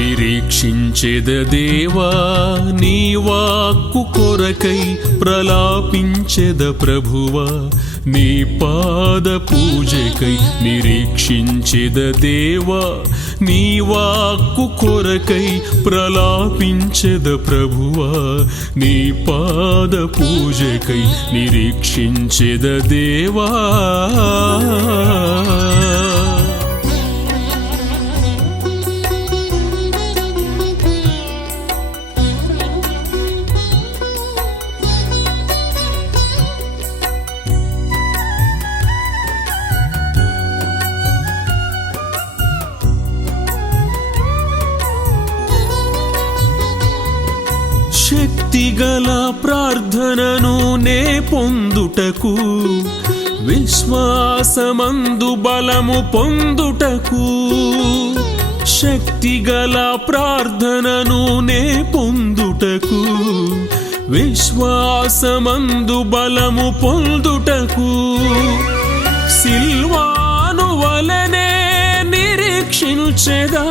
నిరీక్షించెద దేవా నీ వాక్కు కొరకై ప్రలాపించెద ప్రభువా నీ పాద పూజకై నిరీక్షించెద దేవా నీ వాక్కు కొరకై ప్రలాపించెద ప్రభువా నీ పాద పూజకై నిరీక్షించెద దేవా శక్తిగల ప్రార్థనను నే పొందుటకు విశ్వాసమందు బలము పొందుటకు శక్తిగల ప్రార్థనను నే పొందుటకు విశ్వాసమందు బలము పొందుటకు సిల్వాను వలనే నిరీక్షించెదా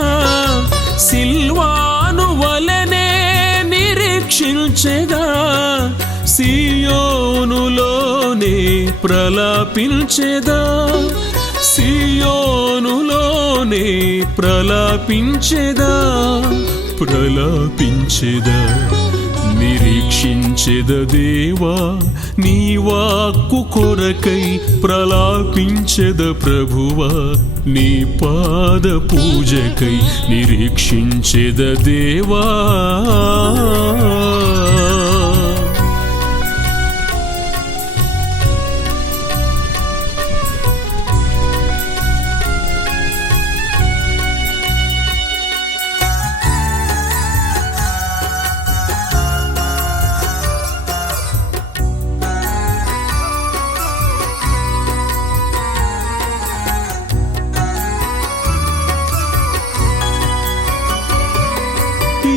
సిల్వాను వలనే నిరీక్షించెదా సియోనులోనే ప్రలాపించెదా సియోనులోనే ప్రలాపించెదా ప్రలాపించెదా నిరీక్షించెద దేవా నీ వాక్కు కొరకై ప్రలాపించెద ప్రభువా నీ పాద పూజకై నిరీక్షించెద దేవా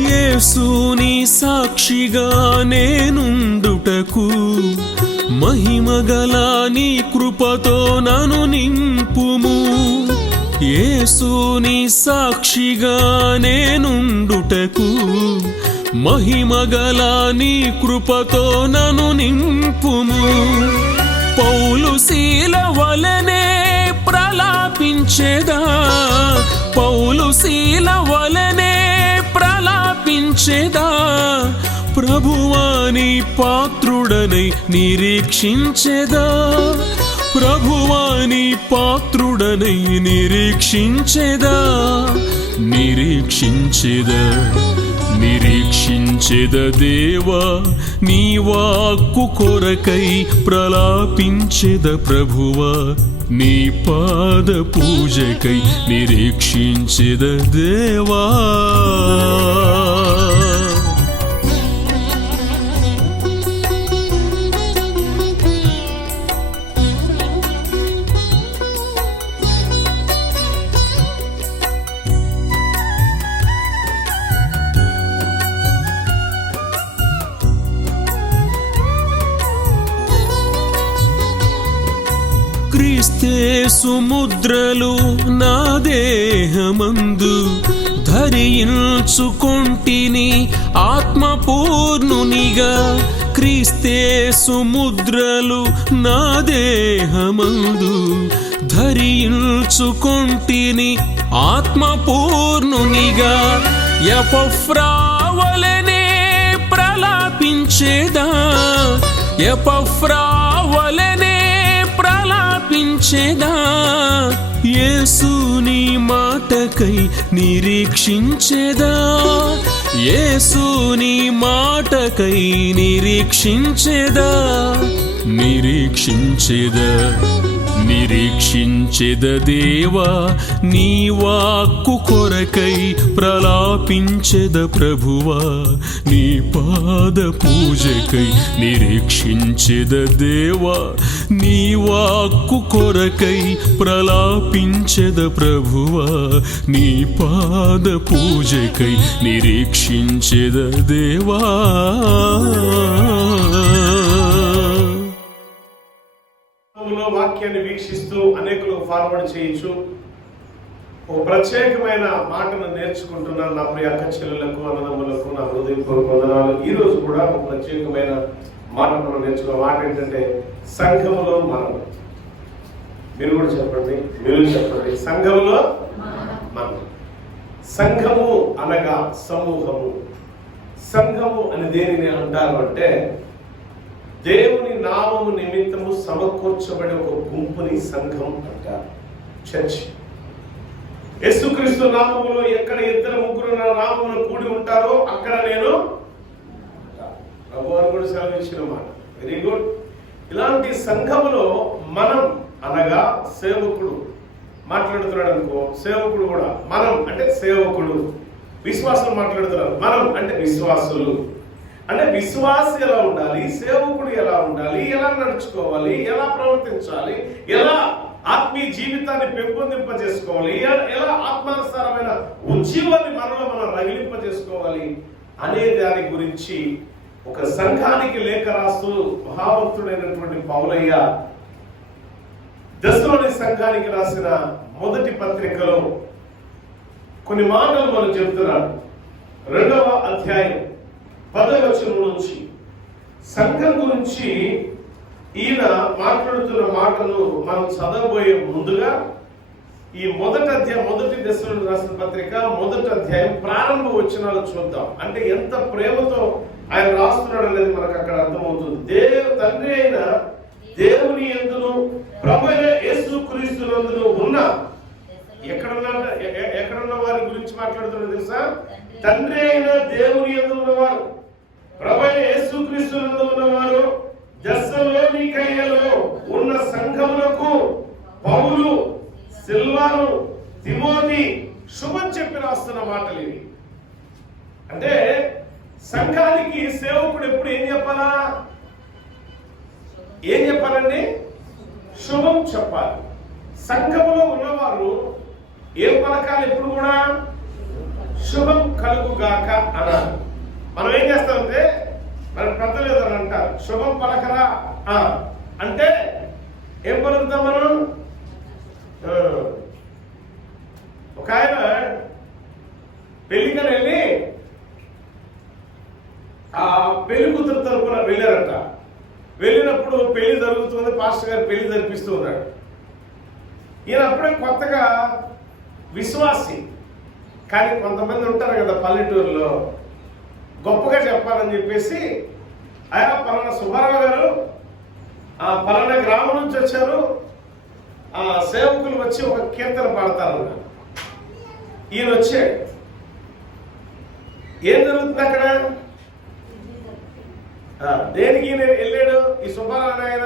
యేసుని సాక్షిగా నేనుండుటకు మహిమగల నీ కృపతో నన్ను నింపుము యేసుని సాక్షిగా నేనుండుటకు మహిమగల నీ కృపతో నన్ను నింపుము పౌలు శీల వలనే ప్రలాపించెదా పౌలు శీల వలనే ప్రలాపించెదా ప్రభువాని పాత్రుడనై నిరీక్షించెదా ప్రభువాని పాత్రుడనై నిరీక్షించెదా నిరీక్షించెదా నిరీక్షించెద దేవా నీ వాక్కు కొరకై ప్రలాపించెద ప్రభువా నీ పాద పూజకై నిరీక్షించెద దేవా క్రీస్తేసు ముద్రలు నా దేహమందు ధరించుకొంటిని ఆత్మపూర్ణునిగా క్రీస్తేసు ముద్రలు నా దేహమందు ధరించుకొంటిని ఆత్మపూర్ణునిగా ఎపఫ్రా వలనే ప్రలాపించెదా ఎపఫ్రా వలనే ప్రలాపించెదా యేసుని మాటకై నిరీక్షించెదా యేసుని మాటకై నిరీక్షించెదా నిరీక్షించెదా నిరీక్షించెద దేవా నీ వాక్కు కొరకై ప్రలాపించెద ప్రభువా నీ పాద పూజకై నిరీక్షించెద దేవా నీ వాక్కు కొరకై ప్రలాపించెద ప్రభువా నీ పాద పూజకై నిరీక్షించెద దేవా వాక్యాన్ని వీక్షిస్తూ అనేకులకు ఫార్వర్డ్ చేయొచ్చు. ఒక ప్రత్యేకమైన మాటను నేర్చుకుంటున్నాను. నా ప్రియ అక్క చెల్లెలకు, అన్నదమ్ములకు నా హృదయపూర్వక వందనాలు. ఈ రోజు కూడా ఒక ప్రత్యేకమైన మాట మనం నేర్చుకున్న మాట ఏంటంటే సంఘములో మనం. మీరు కూడా చెప్పండి, మీరు చెప్పండి. సంఘములో మనం. సంఘము అనగా సమూహము. సంఘము అని దేనిని అంటారు అంటే దేవుని నామము నిమిత్తము సమకూర్చబడే ఒక గుంపుని సంఘం అంటారు, చర్చ్. యేసుక్రీస్తు నామములో ఎక్కడ ఇద్దరు ముగ్గురు నా నామములో కూడి ఉంటారో అక్కడ నేను. ప్రభువారు కూడా సెలవిచ్చిన మాట. Very good. ఇలాంటి సంఘములో మనం అనగా సేవకుడు మాట్లాడుతున్నాడు అనుకో, సేవకుడు కూడా మనం అంటే సేవకుడు. విశ్వాసులు మాట్లాడుతున్నారు, మనం అంటే విశ్వాసులు. అంటే విశ్వాసి ఎలా ఉండాలి, సేవకుడు ఎలా ఉండాలి, ఎలా నడుచుకోవాలి, ఎలా ప్రవర్తించాలి, ఎలా ఆత్మీయ జీవితాన్ని పెంపొందింపజేసుకోవాలి, ఎలా ఆత్మానుసారమైన ఉద్యమాన్ని మనలో మనం రగిలింపజేసుకోవాలి అనే దాని గురించి ఒక సంఘానికి లేఖ రాస్తూ మహాభక్తుడైనటువంటి పౌలయ్య దశలోని సంఘానికి రాసిన మొదటి పత్రికలో కొన్ని మాటలు మనం చెప్తున్నాడు. 2వ అధ్యాయం 10వ వచనం నుంచి సంఘం గురించి ఈయన మాట్లాడుతున్న మాటలు మనం చదవబోయే ముందుగా ఈ మొదటి దశలో రాసిన పత్రిక 1వ అధ్యాయం ప్రారంభ వచనాలు చూద్దాం. అంటే ఎంత ప్రేమతో ఆయన రాస్తున్నాడు అనేది మనకు అక్కడ అర్థమవుతుంది. తండ్రి అయిన దేవుని యందును ప్రభువైన యేసుక్రీస్తునందును ఉన్న ఎక్కడున్న వారి గురించి మాట్లాడుతున్నారు తెలుసా? తండ్రి అయిన దేవుని యందు ఉన్నవారు, ప్రభువైన యేసుక్రీస్తునందు ఉన్నవారు, దెస్సలోనికయ్యలో ఉన్న సంఘములకు పౌలు, సిల్వాను, తిమోతి శుభం చెప్పి రాస్తున్న మాటలు ఇవి. అంటే సంఘానికి సేవకుడు ఎప్పుడు ఏం చెప్పాలా? ఏం చెప్పాలండి? శుభం చెప్పాలి. సంఘములో ఉన్నవారు ఏం పలకాలి? ఎప్పుడు కూడా శుభం కలుగుగాక అన్నారు. మనం ఏం చేస్తామంటే మన పెద్దలు ఏదని అంటారు, శుభం పలకరా అంటే ఏం పలుకుతాం మనం? ఒక ఆయన పెళ్లికని వెళ్ళి ఆ పెళ్లి కూతురు తరపున వెళ్ళారట. వెళ్ళినప్పుడు పెళ్లి జరుగుతుంది, పాస్టర్ గారు పెళ్లి జరిపిస్తూ ఉన్నాడు. ఈయన అప్పుడే కొత్తగా విశ్వాసి. కానీ కొంతమంది ఉంటారు కదా పల్లెటూరులో, గొప్పగా చెప్పాలని చెప్పేసి ఆయా పలానా సుబ్బారావు గారు పలానా గ్రామం నుంచి వచ్చారు, ఆ సేవకులు వచ్చి ఒక కీర్తన పాడతారు. ఈయన వచ్చాడు. ఏం జరుగుతుంది అక్కడ? దేనికి ఈయన వెళ్ళాడు? ఈ సుబ్బారావు ఆయన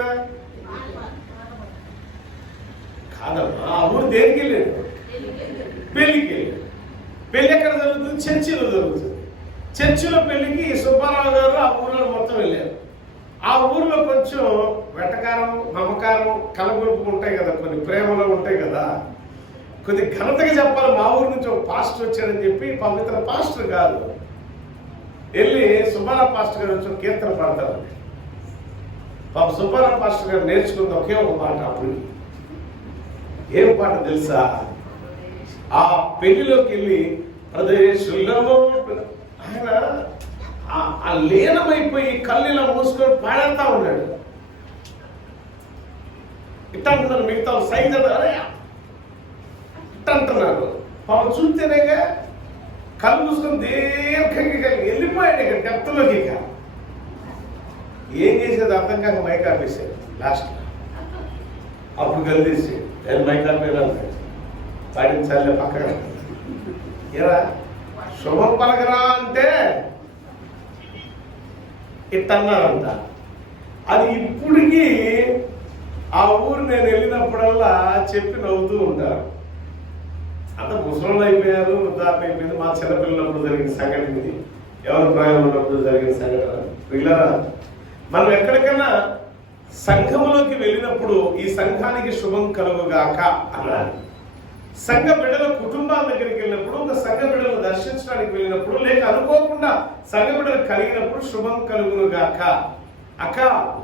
కాదమ్మా, ఆ ఊరు దేనికి వెళ్ళాడు? పెళ్లికి వెళ్ళాడు. పెళ్లి ఎక్కడ జరుగుతుంది? చర్చిలో జరుగుతుంది. చర్చిలో పెళ్లికి సుబ్బారావు గారు ఆ ఊరిలో మొత్తం వెళ్ళారు. ఆ ఊరిలో కొంచెం వెటకారం, మమకారం, కలగొలుపు ఉంటాయి కదా, కొన్ని ప్రేమలో ఉంటాయి కదా. కొద్ది ఘనతగా చెప్పాలి, మా ఊరి నుంచి ఒక పాస్టర్ వచ్చాడని చెప్పి, పవిత్ర పాస్టర్ కాదు, వెళ్ళి సుబ్బారావు పాస్టర్ గారు వచ్చి కీర్తన పాడతారు. పాప సుబ్బారావు పాస్టర్ గారు నేర్చుకుంది ఒకే ఒక పాట. అప్పుడు ఏం పాట తెలుసా? ఆ పెళ్లిలోకి వెళ్ళి ప్రదేశంలో ఆయన ఆ లీనమైపోయి కళ్ళిలా మూసుకొని పాడేస్తా ఉన్నాడు. ఇట్ట అంటున్నారు, మిగతా సైజ్ అరే ఇట్ట అంటున్నారు. పాప చూస్తేనేగా కళ్ళు మూసుకొని దీర్ఘంగా వెళ్ళిపోయాడు ఇక డెప్త్లోకి. ఇక ఏం చేసేది అర్థం కాక మైక్ ఆపేసాడు లాస్ట్. అప్పుడు కలిసి మైక్ ఆపేయాలి పాటించాలి పక్కన. ఎలా శుభం పలకరా అంటే ఇట్టన్నారంట. అది ఇప్పటికీ ఆ ఊరు నేను వెళ్ళినప్పుడల్లా చెప్పి నవ్వుతూ ఉంటారు. అంత ముసలు అయిపోయారు, వృద్ధాప్యం అయిపోయింది. మా చిన్నపిల్లలప్పుడు జరిగిన సంఘటన ఇది, ఎవరి ప్రాయం ఉన్నప్పుడు జరిగిన సంఘటన. పిల్లరా, మనం ఎక్కడికైనా సంఘములోకి వెళ్ళినప్పుడు ఈ సంఘానికి శుభం కలుగుగాక అన్నారు. సంఘ బిడ్డల కుటుంబాల దగ్గరికి వెళ్ళినప్పుడు, ఒక సంఘ బిడ్డలను దర్శించడానికి వెళ్ళినప్పుడు, లేక అనుకోకుండా సంఘ బిడ్డలు కలిగినప్పుడు శుభం కలుగునుగాక. అక్క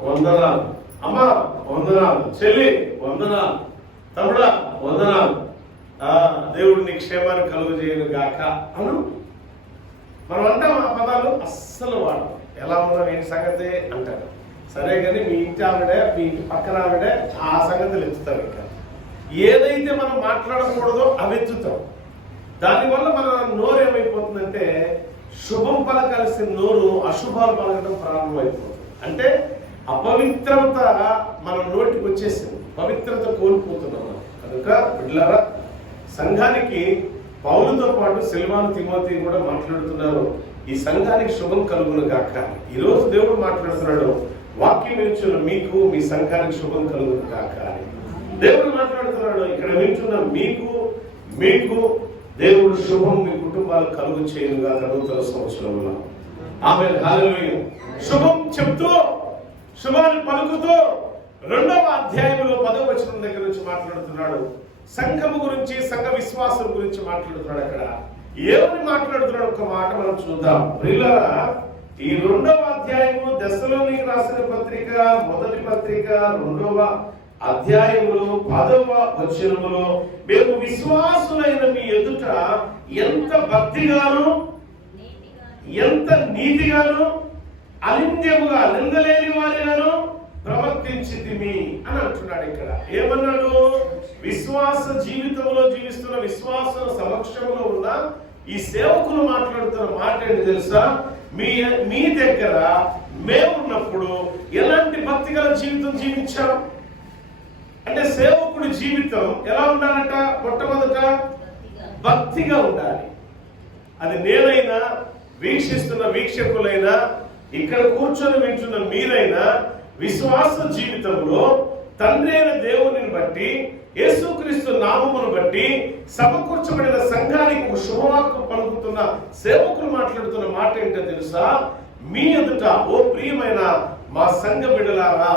వందనాలు, అమ్మ వందనాలు, చెల్లి వందనాలు, తమ్ముడా వందనాలు, దేవుడు నీ క్షేమాన్ని కలుగు చేయను గాక అను. మనం అంటాం ఆ పదాలు, అస్సలు వాడు ఎలా ఉన్నాం ఏంటి సంగతి అంటారు. సరే కానీ మీ ఇంటి ఆవిడ, మీ ఇంటి పక్కన ఆవిడ ఆ సంగతులు ఎత్తుతారు. ఇంకా ఏదైతే మనం మాట్లాడకూడదో అవి ఎత్తుతాం. దానివల్ల మన నోరు ఏమైపోతుందంటే శుభం పలకాల్సిన నోరు అశుభాలు పలకడం ప్రారంభమైపోతుంది. అంటే అపవిత్రత మన నోటికి వచ్చేసింది, పవిత్రత కోల్పోతున్నాం. కనుక బిడ్డలారా, సంఘానికి పౌలుతో పాటు సిల్వాను, తిమోతి కూడా మాట్లాడుతున్నారు, ఈ సంఘానికి శుభం కలుగును గాక. ఈరోజు దేవుడు మాట్లాడుతున్నాడు, వాక్యం వింటున్న మీకు మీ సంఘానికి శుభం కలుగును గాక అని దేవుడు మాట్లాడుతున్నాడు. ఇక్కడ వింటున్న మీకు దేవుడు శుభం మీ కుటుంబాలు కలుగు చేయను గాక నూతన సంవత్సరంలో. ఆమేన్, హల్లెలూయా. శుభం చెప్తూ, శుభాన్ని పలుకుతూ 2వ అధ్యాయంలో 10వ వచనం దగ్గర నుంచి మాట్లాడుతున్నాడు. సంఘము గురించి, సంఘ విశ్వాసం గురించి మాట్లాడుతున్నాడు. అక్కడ ఏమని మాట్లాడుతున్నాడు ఒక మాట మనం చూద్దాం. ప్రియులారా, ఈ 2వ అధ్యాయము దశలోనికి రాసిన పత్రిక, మొదటి పత్రిక 2వ అధ్యాయములో 10వ వచనములో మేము విశ్వాసులైన మీ ఎదుట ఎంత భక్తిగాను, ఎంత నీతిగాను, అనింద్యముగా, నిందలేని వారిగాను ప్రవర్తించితిమి అని అంటున్నాడు. ఇక్కడ ఏమన్నాడు? విశ్వాస జీవితంలో జీవిస్తున్న విశ్వాసుల సమక్షంలో ఉన్న ఈ సేవకులు మాట్లాడుతున్న మాట ఏంటి తెలుసా? మీ దగ్గర మేమున్నప్పుడు ఎలాంటి భక్తిగల జీవితం జీవించాం అంటే, సేవకుడి జీవితం ఎలా ఉండాలంట? మొట్టమొదట భక్తిగా ఉండాలి. అది నేనైనా, వీక్షిస్తున్న వీక్షకులైనా, ఇక్కడ కూర్చొని వింటున్న మీరైనా విశ్వాస జీవితంలో తండ్రి అయిన దేవుని బట్టి, యేసుక్రీస్తు నామమును బట్టి సమకూర్చబడిన సంఘానికి ఒక శుభవార్త పలుకుతున్న సేవకులు మాట్లాడుతున్న మాట ఏంటో తెలుసా? మీ ఎదుట ఓ ప్రియమైన మా సంఘ బిడ్డలారా,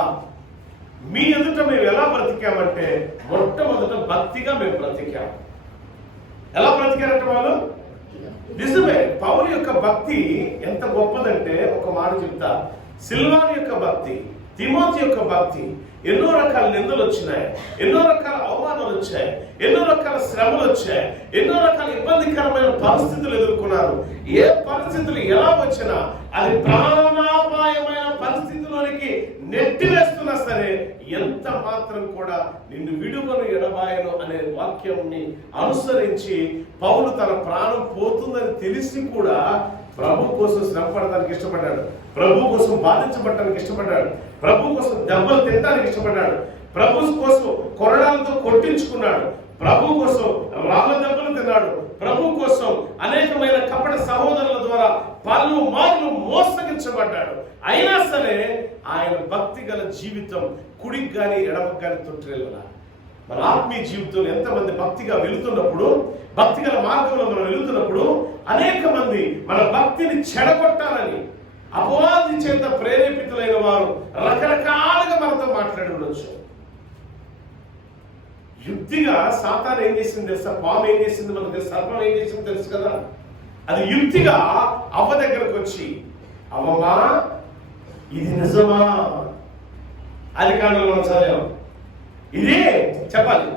మీ ఎదుట మేము ఎలా బ్రతికామంటే మొట్టమొదట భక్తిగా మేము బ్రతికాం. ఎలా బ్రతికారంటే వాళ్ళు నిజమే. పౌలు యొక్క భక్తి ఎంత గొప్పదంటే ఒక మాట చెప్తా. సిల్వాను యొక్క భక్తి, తిమోతి యొక్క భక్తి, ఎన్నో రకాల నిందలు వచ్చినాయి, ఎన్నో రకాల అవమానాలు వచ్చాయి, ఎన్నో రకాల శ్రమలు వచ్చాయి, ఎన్నో రకాల ఇబ్బందికరమైన పరిస్థితులు ఎదుర్కొన్నారు. ఏ పరిస్థితులు ఎలా వచ్చినా అది ప్రాణాపాయమైన పరిస్థితిలోనికి నెట్టివేస్తున్నా సరే ఎంత మాత్రం కూడా నిన్ను విడువను ఎడబాయను అనే వాక్యాన్ని అనుసరించి పౌలు తన ప్రాణం పోతుందని తెలిసి కూడా ప్రభు కోసం శ్రమ పడడానికి ఇష్టపడ్డాడు, ప్రభు కోసం బాధించబడటానికి ఇష్టపడ్డాడు, ప్రభు కోసం దెబ్బలు తినడానికి ఇష్టపడ్డాడు, ప్రభు కోసం కొరడాలతో కొట్టించుకున్నాడు, ప్రభు కోసం రాళ్ళ దెబ్బలు తిన్నాడు, ప్రభు కోసం అనేకమైన కపట సహోదరుల ద్వారా పలు మార్లు మోసగించబడ్డాడు. అయినా సరే ఆయన భక్తి గల జీవితం కుడికి కానీ ఎడమకు కానీ తొట్టిల్లా. మన ఆత్మీయ జీవితంలో ఎంతమంది భక్తిగా వెళుతున్నప్పుడు, భక్తిగల మార్గంలో మనం వెళుతున్నప్పుడు అనేక మంది మన భక్తిని చెడగొట్టాలని అపవాది చేత ప్రేరేపితులైన వారు రకరకాలుగా మనతో మాట్లాడి ఉండొచ్చు. యుక్తిగా సాతాను ఏం చేసింది తెలుసా? పాము ఏం చేసింది మనకు తెలుసు, సర్పం ఏం చేసింది తెలుసు కదా. అది యుక్తిగా అవ్వ దగ్గరకు వచ్చి, అవ్వమ్మా ఇది నిజమా? ఆదికాండంలో మనం చదివాం, ఇదే చెప్పాలి,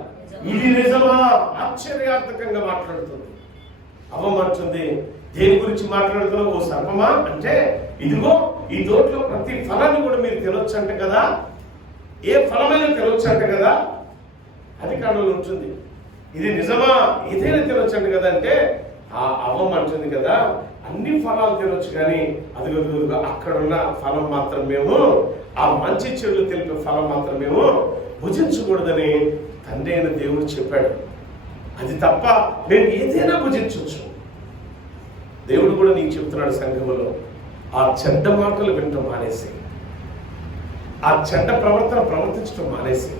ఇది నిజమా? ఆశ్చర్యార్థకంగా మాట్లాడుతుంది. అవ్వమంటుంది, దేని గురించి మాట్లాడుతున్నావు ఓ సర్పమా అంటే, ఇదిగో ఈ తోటలో ప్రతి ఫలాన్ని కూడా మీరు తినొచ్చు అంట కదా, ఏ ఫలమైనా తినొచ్చు అంట కదా. అధికారంలో ఉంటుంది, ఇది నిజమా? ఏదైనా తినొచ్చు అంట కదా అంటే, ఆ అవ్వమంటుంది కదా అన్ని ఫలాలు తినొచ్చు కానీ అదిగో అక్కడున్న ఫలం మాత్రం మేము, ఆ మంచి చెడులు తెలిపే ఫలం మాత్రం మేము భుజించకూడదని తండ్రి అయిన దేవుడు చెప్పాడు. అది తప్ప మేము ఏదైనా భుజించవచ్చు. దేవుడు కూడా నీకు చెప్తున్నాడు, సంఘంలో ఆ చెడ్డ మాటలు వినటం మానేసి, ఆ చెడ్డ ప్రవర్తన ప్రవర్తించడం మానేసి,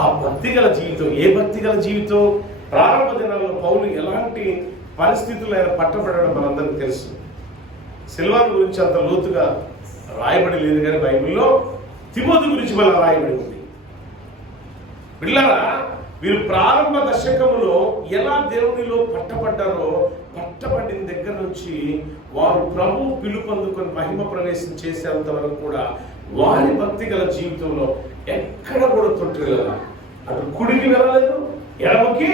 ఆ భక్తిగల జీవితం, ఏ భక్తిగల జీవితం? ప్రారంభ దినాల్లో పౌలు ఎలాంటి పరిస్థితులు ఆయన పట్టబడడం మనందరికీ తెలుసు. సిల్వాను గురించి అంత లోతుగా రాయబడి లేదు కానీ బైబిల్లో తిమోతి గురించి మళ్ళీ రాయబడి ఉంది. పిల్లరా, వీరు ప్రారంభ దశకములో ఎలా దేవునిలో పట్టబడ్డారో, పట్టబడిన దగ్గర నుంచి వారు ప్రభు పిలుపొందుకొని మహిమ ప్రవేశం చేసేంత వరకు కూడా వారి భక్తి గల జీవితంలో ఎక్కడ కూడా తొట్టిల్ల, అటు కుడికి వెళ్ళలేదు, ఎడమకి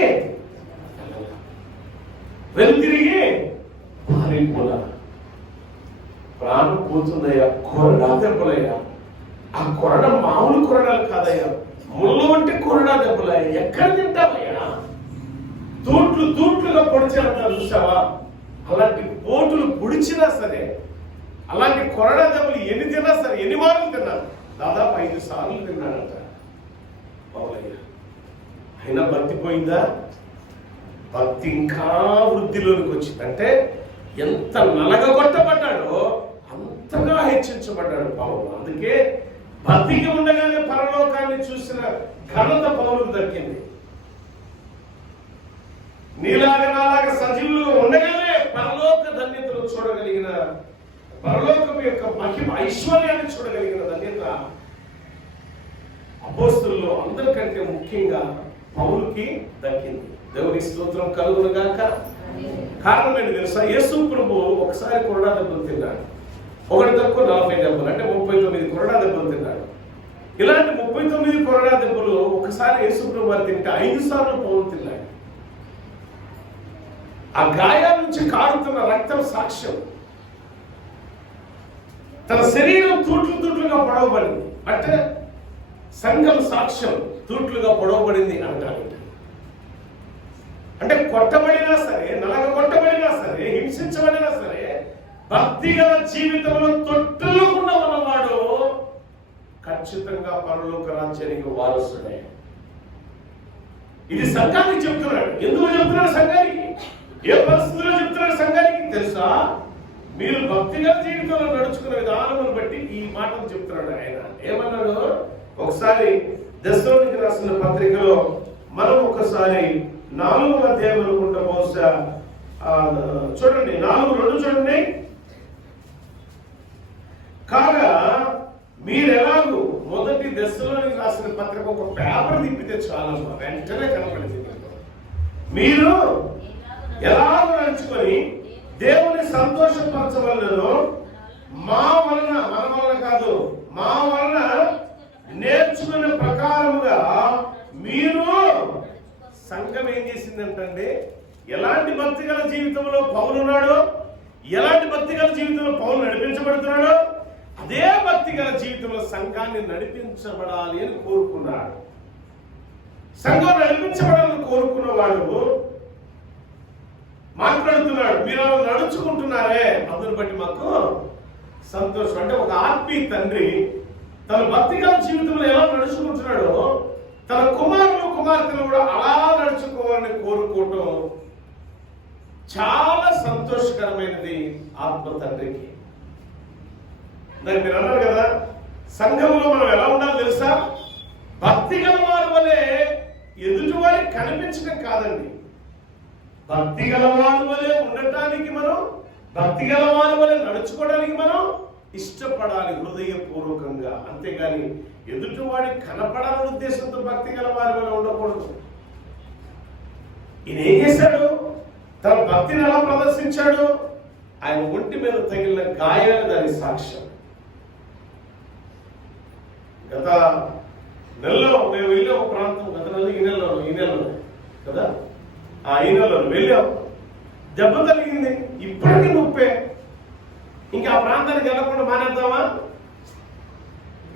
వెనుతిరిగి పారిపోలా. ప్రాణం పోతుందయ్యా, కొరడా దెబ్బలయ్యా. ఆ కొరడ మామూలు కొరడాలు కాదయ్యా, ముళ్ళు వంటి కొరడా దెబ్బలయ్యా. ఎక్కడ తింటావయ్యా? తూట్లుగా పొడిచేస్తారు చూసావా? అలాంటి పోటులు పొడిచినా సరే, అలాంటి కొరడా దెబ్బలు ఎన్ని తిన్నా సరే, ఎన్ని మార్లు తిన్నారు? దాదాపు 5 సార్లు తిన్నాడంట పౌలయ్య. అయినా భక్తి పోయిందా? భక్తి ఇంకా వృద్ధిలోనికి వచ్చింది. అంటే ఎంత నలగగొట్టబడ్డాడో అంతగా హెచ్చించబడ్డాడు పౌలు. అందుకే భక్తికి ఉండగానే పరలోకాన్ని చూసిన ఘనత పౌలుకు దక్కింది. నీలాగా నాలాగా సజీవులుగా ఉండగానే పరలోక ధన్యతను చూడగలిగిన, పరలోకం యొక్క మహిమ ఐశ్వర్యాన్ని చూడగలిగిన ధన్యత అపోస్తుల్లో అందరికంటే ముఖ్యంగా పౌలుకి దక్కింది. దేవుని స్తోత్రం కలుగునుగాక. కారణం ఏంటి తెలుసా? యేసు ప్రభు ఒకసారి కొరడా దెబ్బలు తిన్నాడు. ఒకటి తక్కువ 40 దెబ్బలు, అంటే 39 కొరడా దెబ్బలు తిన్నాడు. ఇలాంటి 39 కొరడా దెబ్బలు ఒకసారి యేసు ప్రభు వారు తింటే 5 సార్లు పౌలు తిన్నాడు. ఆ గాయాల నుంచి కారుతున్న రక్తం సాక్ష్యం. తన శరీరం తూట్లుగా పొడవబడింది అంటే సంఘం సాక్ష్యం తూట్లుగా పొడవబడింది అంటారు. అంటే కొట్టబడినా సరే, నలగొట్టబడినా సరే, హింసించబడినా సరే, భక్తిగల జీవితంలో తొట్టులుకుండా ఉన్నవాడు ఖచ్చితంగా పరలోక రాజ్యానికి వారసుడే. ఇది సంఘానికి చెప్తున్నాడు. ఎందుకు చెప్తున్నాడు సంఘానికి? ఏ పరిస్థితుల్లో చెప్తున్నాడు సంఘానికి తెలుసా? మీరు భక్తిగల జీవితంలో నడుచుకునే విధానమును బట్టి ఈ మాటలు చెప్తున్నాడు ఆయన. ఏమన్నాడు? ఒకసారి దశలోనికి రాసిన పత్రికలో మనం ఒకసారి 4వ అధ్యాయం అనుకుంటా, బహుశా చూడండి 4:2 చూడండి. కాగా మీరెలాగూ, మొదటి దశలోనికి రాసిన పత్రిక ఒక పేపర్ తిప్పితే చాలా వెంటనే కనపడింది. మీరు ఎలాగో నడుచుకొని దేవుని సంతోషపరచవలెనో మన వలన కాదు, మా వలన నేర్చుకునే ప్రకారముగా మీరు. సంఘం ఏం చేసిందంటే, ఎలాంటి భక్తిగల జీవితంలో పౌలు ఉన్నాడో, ఎలాంటి భక్తిగల జీవితంలో పౌలు నడిపించబడుతున్నాడో, అదే భక్తిగల జీవితంలో సంఘాన్ని నడిపించబడాలి అని కోరుకున్నాడు. సంఘం నడిపించబడాలని కోరుకున్నవాడు మాట్లాడుతున్నాడు. మీరు అలా నడుచుకుంటున్నారే, అందుని బట్టి మాకు సంతోషం. అంటే ఒక ఆత్మీయ తండ్రి తన భక్తిగల జీవితంలో ఎలా నడుచుకుంటున్నాడో, తన కుమార్తెలు కూడా అలా నడుచుకోవాలని కోరుకోవటం చాలా సంతోషకరమైనది ఆత్మ తండ్రికి. దాన్ని మీరు అన్నారు కదా, సంఘంలో మనం ఎలా ఉండాలో తెలుసా? భక్తిగల వారి వలె ఎదుటివారికి కనిపించడం కాదండి. భక్తిగల వారి వలె ఉండటానికి మనం, భక్తిగల వారి వలె నడుచుకోవడానికి మనం ఇష్టపడాలి హృదయపూర్వకంగా. అంతేగాని ఎదుటివాడికి కనపడాలనే ఉద్దేశంతో భక్తిగల వారి వలె ఉండకూడదు. ఈయన ఏం చేశాడు? తన భక్తిని ఎలా ప్రదర్శించాడు? ఆయన ఒంటి మీద తగిలిన గాయాలు దాని సాక్ష్యం. గత నెలలో మేము వెళ్ళే ఒక ప్రాంతం, గత నెల ఈ నెలలో కదా, ఈ నెలలో వెళ్ళాం. దెబ్బ తగిలింది, ఇప్పటికీ నొప్పే. ఇంకా ఆ ప్రాంతానికి వెళ్ళకుండా మానేద్దామా?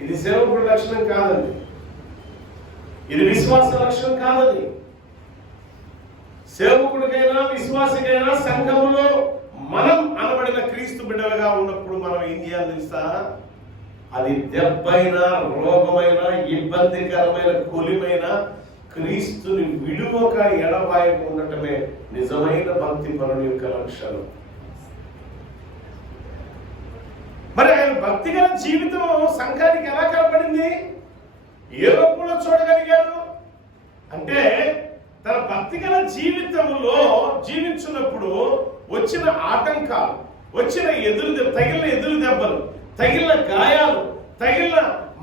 ఇది సేవకుడి లక్షణం కాదండి, ఇది విశ్వాస లక్షణం కాదని. సేవకుడికైనా విశ్వాసికైనా సంఘంలో మనం అనబడిన క్రీస్తు బిడ్డలుగా ఉన్నప్పుడు మనం ఏం చేయాలి తెలుసా? అది దెబ్బైనా, రోగమైన, ఇబ్బందికరమైన, కొలిమైన క్రీస్తుని విడువక ఎడబాయకు ఉండటమే నిజమైన భక్తి పరుని యొక్క లక్షణం. మరి ఆయన భక్తిగల జీవితం సంఘానికి ఎలా కనపడింది? ఏ రూపంలో చూడగలిగారు అంటే, తన భక్తిగల జీవితంలో జీవించినప్పుడు వచ్చిన ఆటంకాలు, వచ్చిన తగిలిన ఎదురు దెబ్బలు, తగిలిన గాయాలు, తగిలిన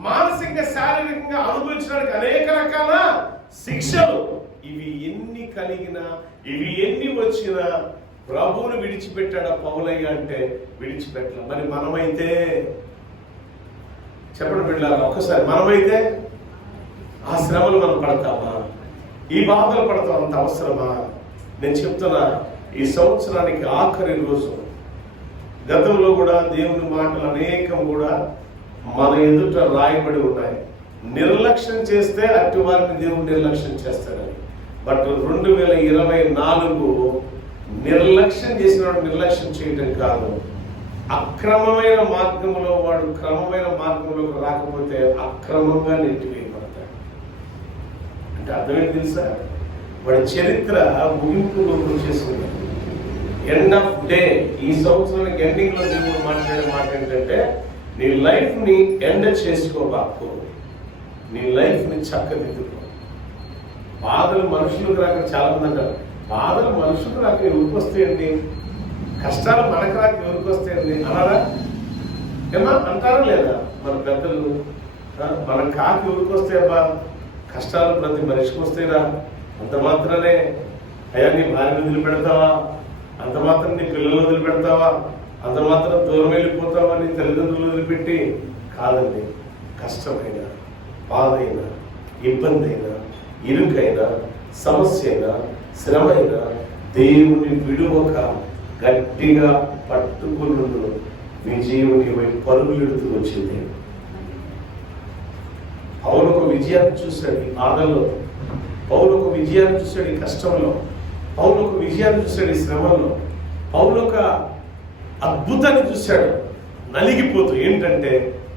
మానసిక శారీరకంగా అనుభవించడానికి అనేక రకాల శిక్షలు, ఇవి ఎన్ని కలిగినా, ఇవి ఎన్ని వచ్చినా ప్రభువును విడిచిపెట్టాడు పౌలయ్య అంటే విడిచిపెట్టలే. మరి మనమైతే చెప్పండి బిడ్డలారా, ఒక్కసారి మనమైతే ఆ శ్రమలు మనం పడతామా? ఈ బాధలు పడతాం అంత అవసరమా? నేను చెప్తున్నా, ఈ సంవత్సరానికి ఆఖరి రోజు. గతంలో కూడా దేవుని మాటలు అనేకం కూడా మన ఎదుట రాయబడి ఉన్నాయి. నిర్లక్ష్యం చేస్తే అట్టి వారిని దేవుడు నిర్లక్ష్యం చేస్తాడని. బట్ 2024 నిర్లక్ష్యం చేసిన వాడు నిర్లక్ష్యం చేయటం కాదు, అక్రమమైన మార్గంలో వాడు క్రమమైన మార్గంలోకి రాకపోతే అక్రమంగా నెట్టివేయబడతాడు. అంటే అర్థమేంటి తెలుసా? వాడి చరిత్ర ముగింపులోకి వచ్చేసింది. End of day. ఈ సంవత్సరానికి ఎండింగ్ లో దేవుడు మాట్లాడే మాట ఏంటంటే, నీ లైఫ్ ని ఎండ్ చేసుకోబాకు, నీ లైఫ్ ని చక్కదిద్దుకో. బాధలు మనుషులకు రాక చాలా మంది అంటారు, బాధలు మనుషులకు రాక ఎవరికి వస్తాయండి, కష్టాలు మనకు రాక ఎవరికి వస్తాయండి అన్నారా? ఏమా అంటారా లేదా మన పెద్దలు? మన కాకి ఎవరికి వస్తాయబ్బా, కష్టాలు ప్రతి మనిషికి వస్తాయిరా. అంత మాత్రమే అయ్యా నీ భార్య వదిలిపెడతావా, అంత మాత్రం నీ పిల్లలు వదిలిపెడతావా, అంత మాత్రం దూరం వెళ్ళిపోతావా నీ తల్లిదండ్రులు వదిలిపెట్టి? కాదండి. కష్టమైన, బాధైన, ఇబ్బంది అయినా, ఇరుకైనా, సమస్య అయినా, శ్రమ అయినా దేవుని విడువక గట్టిగా పట్టుకుని విజయుని వైపు పరుగులెడుతూ వచ్చింది. పౌలు ఒక విజయాన్ని చూశాడు ఈ బాధల్లో, పౌలు ఒక విజయాన్ని చూశాడు ఈ కష్టంలో, పౌలు ఒక విజయాన్ని చూశాడు ఈ శ్రమలో, పౌలు ఒక అద్భుతాన్ని చూశాడు నలిగిపోతూ. ఏంటంటే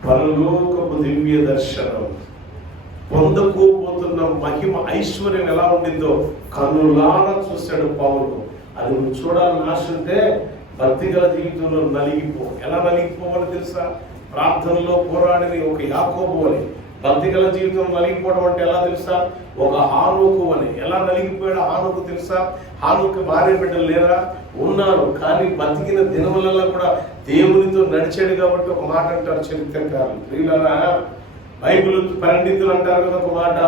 పరలోకపు దివ్య దర్శనం, పొందకపోతున్న మహిమ ఐశ్వర్యం ఎలా ఉండిందో కన్నులారా చూశాడు పౌలు. అది నువ్వు చూడాలని ఆశ ఉంటే భక్తి గల జీవితంలో నలిగిపో. ఎలా నలిగిపోవాలో తెలుసా? ప్రార్థనలో పోరాడిన ఒక యాకోబు అని. భక్తి గల జీవితం నలిగిపోవడం అంటే ఎలా తెలుసా? ఒక హానోకు అని. ఎలా నలిగిపోయాడు హానోకు తెలుసా? హానోకు భార్య బిడ్డలు లేరా? ఉన్నారు. కానీ బతికిన దినములలో కూడా దేవునితో నడిచాడు కాబట్టి ఒక మాట అంటారు చరిత్రకారులు. ప్రియులారా, బైబిల్ పండితులు అంటారు కదా ఒక మాట,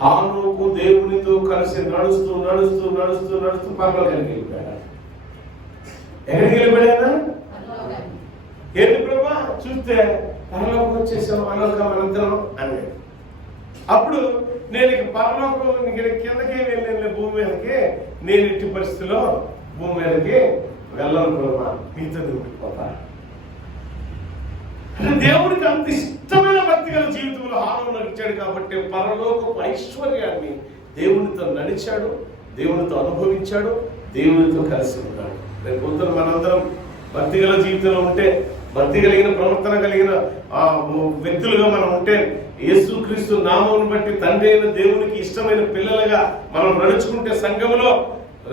హానోకు దేవునితో కలిసి నడుస్తూ నడుస్తూ నడుస్తూ నడుస్తూ పరలోకానికి వెళ్ళిపోయాడు. ఎక్కడికి వెళ్ళిపోయాడా? ఏంటి ప్రభా చూస్తే పరలోకం వచ్చేసాం, పరలోకం అనంతరం అని. అప్పుడు నేను ఇక పరలోకం కిందకే వెళ్ళాను, భూమి మీదకి నేను ఇట్టి పరిస్థితిలో భూమి మీదకి వెళ్ళను ప్రభా, మీతో ఉండిపోతా. అంటే దేవుడికి అంత ఇష్టమైన భక్తి గల జీవితంలో హానం నడిచాడు కాబట్టి పరలోకపు ఐశ్వర్యాన్ని దేవునితో నడిచాడు, దేవునితో అనుభవించాడు, దేవునితో కలిసి ఉన్నాడు. రేపు పొద్దున మనందరం భక్తి గల జీవితంలో ఉంటే, భక్తి కలిగిన ప్రవర్తన కలిగిన వ్యక్తులుగా మనం ఉంటే, యేసుక్రీస్తు నామమును బట్టి తండ్రి అయిన దేవునికి ఇష్టమైన పిల్లలుగా మనం నడుచుకుంటే సంఘములో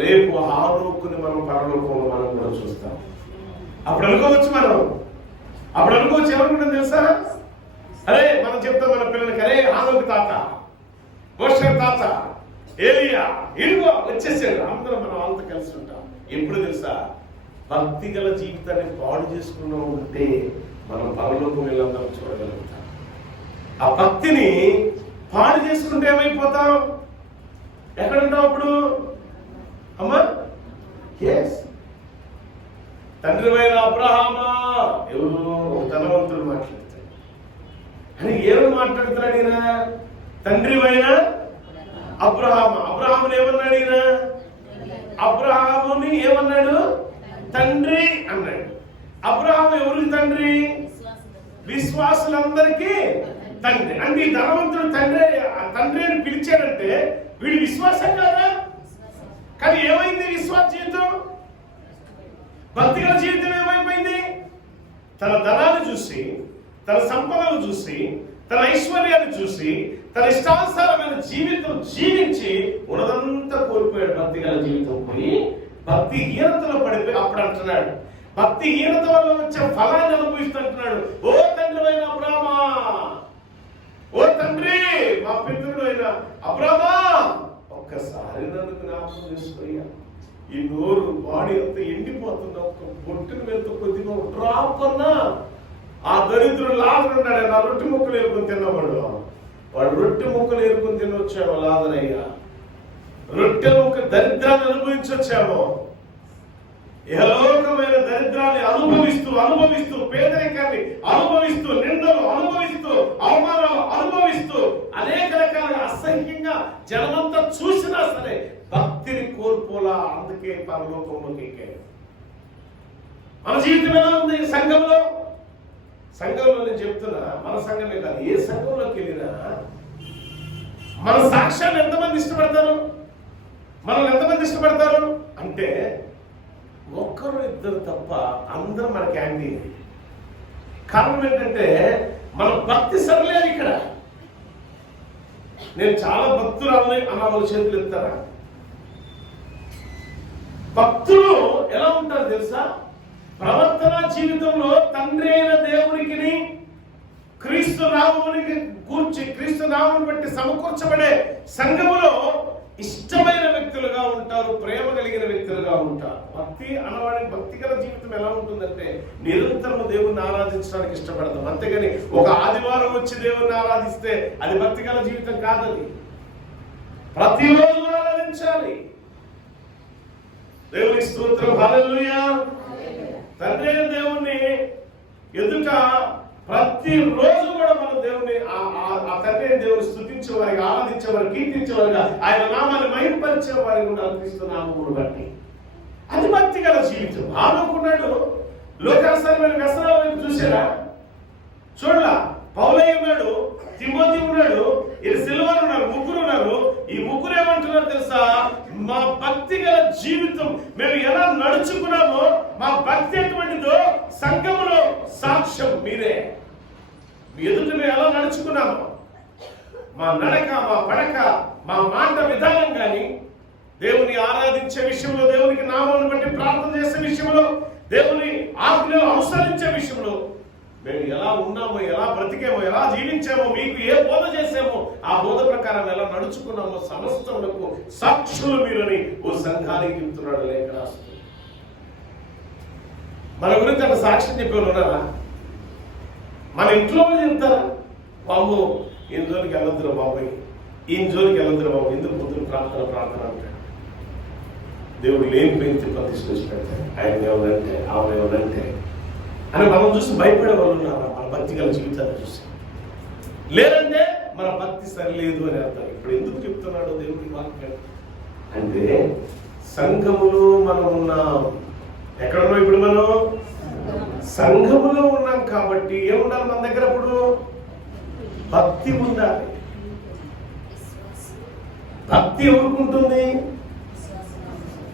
రేపు హానోకుని మనం పరలోకంలో మనం కూడా చూస్తాం. అప్పుడు అనుకోవచ్చు ఎవరుకుంటాం తెలుసా? అరే మనం చెప్తాం మన పిల్లలకి, అరే హానోకు తాత, మోషే తాత, ఏలియా ఇదిగో వచ్చేసాడు, అందరం మనం వాళ్ళతో కలిసి ఉంటాం. ఎప్పుడు తెలుసా? భక్తి గల జీవితాన్ని పాడు చేసుకున్నా ఉంటే మనం పరలోకం వెళ్ళందరం చూడగలుగుతాం. ఆ భక్తిని పాడు చేసుకుంటే ఏమైపోతాం? ఎక్కడుంటాం అప్పుడు? అమ్మా తండ్రివైన అబ్రహామా, ఎవరు ధనవంతుడు మాట్లాడతాడు అని ఏమని మాట్లాడుతున్నాడు ఈయన? తండ్రివైన అబ్రహామా. అబ్రహాముని ఏమన్నాడు ఈయన? అబ్రహాముని ఏమన్నాడు? తండ్రి అన్నాడు. అబ్రహాము ఎవరికి తండ్రి? విశ్వాసులందరికీ తండ్రి. అంటే ఈ ధనవంతుడు తండ్రి అని పిలిచాడంటే వీడి విశ్వాసం కాదా? కానీ ఏమైంది విశ్వాస జీవితం? భక్తిగల జీవితం ఏమైపోయింది? తన ధనాన్ని చూసి, తన సంపదను చూసి, తన ఐశ్వర్యాన్ని చూసి, తన ఇష్టానుసారమైన జీవితం జీవించి ఉన్నదంతా కోల్పోయాడు. భక్తిగల జీవితం పోయి భక్తి హీనతలో పడిపోయి అప్పుడు అంటున్నాడు, భక్తి హీనత వల్ల వచ్చే ఫలాన్ని అనుభవిస్తుంటున్నాడు. ఓ తండ్రి అయిన అబ్రామా, ఓ తండ్రి మా పితరుడు అయిన అబ్రామా, ఒక్కసారి నన్ను జ్ఞాపకం చేసుకోయ్యా. ఈ నోరు బాడీ అంతా ఎండిపోతున్నా, ఒక బొట్టును వెళ్తూ కొద్దిగా డ్రాప్ అన్నా. ఆ దరిద్రుడు లాదరు ఉన్నాడు, నా రొట్టె ముక్కలు ఏరుకుని తిన్నవాడు. వాడు రొట్టె ముక్కలు ఏరుకుని తినొచ్చాడు లాదరయ్యా. రొట్టె ముక్క దరిద్రాన్ని అనుభవించొచ్చాము. ఇహలోకమైన దరిద్రాన్ని అనుభవిస్తూ పేదరికాన్ని అనుభవిస్తూ, నిందలు అనుభవిస్తూ, అవమానాలు అనుభవిస్తూ, అనేక రకాలుగా అసహ్యంగా జనమంతా చూసినా సరే భక్తిని కోల్పోలా. అందుకే పరలోకంలోకి ఎక్కాడు. మన జీవితం ఎలా ఉంది? సంఘంలో నేను చెప్తున్నా, మన సంఘమే కాదు, ఏ సంఘంలోకి వెళ్ళినా మన సాక్ష్యాన్ని ఎంతమంది ఇష్టపడతారు? మనల్ని ఎంతమంది ఇష్టపడతారు అంటే ఒక్కరు ఇద్దరు తప్ప అందరూ మనకి యాంటీ. కారణం ఏంటంటే మన భక్తి సరలేదు. ఇక్కడ నేను చాలా భక్తురాలని అన్న వాళ్ళు చేతులు ఎత్తారా? భక్తులు ఎలా ఉంటారు తెలుసా? ప్రవర్తన జీవితంలో తండ్రి అయిన దేవునికి, క్రీస్తు నామమునికి కూర్చి, క్రీస్తు నామమును బట్టి సమకూర్చబడే సంఘములో ఇష్టమైన వ్యక్తులుగా ఉంటారు, ప్రేమ కలిగిన వ్యక్తులుగా ఉంటారు. భక్తి అనవాడి భక్తి గల జీవితం ఎలా ఉంటుందంటే నిరంతరం దేవుణ్ణి ఆరాధించడానికి ఇష్టపడతాం. అంతేగాని ఒక ఆదివారం వచ్చి దేవుణ్ణి ఆరాధిస్తే అది భక్తి గల జీవితం కాదని. ప్రతిరోజు ఆరాధించాలి. దేవుని స్తోత్రం, హల్లెలూయా. తండ్రి దేవుణ్ణి ఎదుట ప్రతిరోజు కూడా మనం దేవుని ఆ తండ్రి దేవుని స్తుతించే వారికి, ఆరాధించే వారికి, కీర్తించే వారిగా, ఆయన నామాన్ని మహిమపరిచే వారికి కూడా క్రీస్తు నామమును బట్టి అది భక్తి గల జీవితం. ఆనుకున్నాడు లోకానుసారమైన వ్యసనాల వైపు చూసారా? చూడలా. పౌలయ్య ఉన్నాడు, తిమోతి ఉన్నాడు, ఇది సిల్వర్ ఉన్నారు, ముగ్గురు ఉన్నారు. ఈ ముగ్గురు ఏమంటున్నారు తెలుసా? మా భక్తి గల జీవితం మేము ఎలా నడుచుకున్నామో, మా భక్తి ఎటువంటిదో సంఘములో సాక్ష్యం మీరే. మీ ఎదుట మేము ఎలా నడుచుకున్నామో, మా నడక, మా పడక, మా మాట విధానం కానీ, దేవుని ఆరాధించే విషయంలో, దేవునికి నామాన్ని బట్టి ప్రార్థన చేసే విషయంలో, దేవుని ఆజ్ఞలు అనుసరించే విషయంలో మేము ఎలా ఉన్నామో, ఎలా బ్రతికేమో, ఎలా జీవించామో, మీకు ఏ బోధ చేసామో ఆ బోధ ప్రకారం ఎలా నడుచుకున్నామో సమస్తములకు సాక్షులు మీరని ఓ సంఘానికి చెప్తున్నాడు లేఖ రాస్తూ. మన గురించి అక్కడ సాక్ష్యం చెప్పేవాళ్ళు ఉన్నారా? మన ఇంట్లో చెప్తారా? బాబు ఈయన జోలికి వెళ్ళొద్దురా బాబాయ్, ఈయన జోలికి వెళ్ళొద్దురా బాబు, ఎందుకు పొద్దున ప్రార్థన అంటాడు. దేవుడు లేని పెంచి తీసుకొచ్చి పెడతాడు. ఆయన ఎవరంటే, ఆమె ఎవరంటే అని మనం చూసి భయపడే వాళ్ళు ఉన్నారా? మన భక్తి గల జీవితాన్ని చూసి. లేదంటే మన భక్తి సరిలేదు అని అర్థం. ఇప్పుడు ఎందుకు చెప్తున్నాడు దేవుడి వాక్యం అంటే, సంఘములో మనం ఉన్నాం. ఎక్కడున్నాం ఇప్పుడు? మనం సంఘములో ఉన్నాం కాబట్టి ఏముండాలి మన దగ్గర? ఇప్పుడు భక్తి ఉండాలి. భక్తి ఎవరికి ఉంటుంది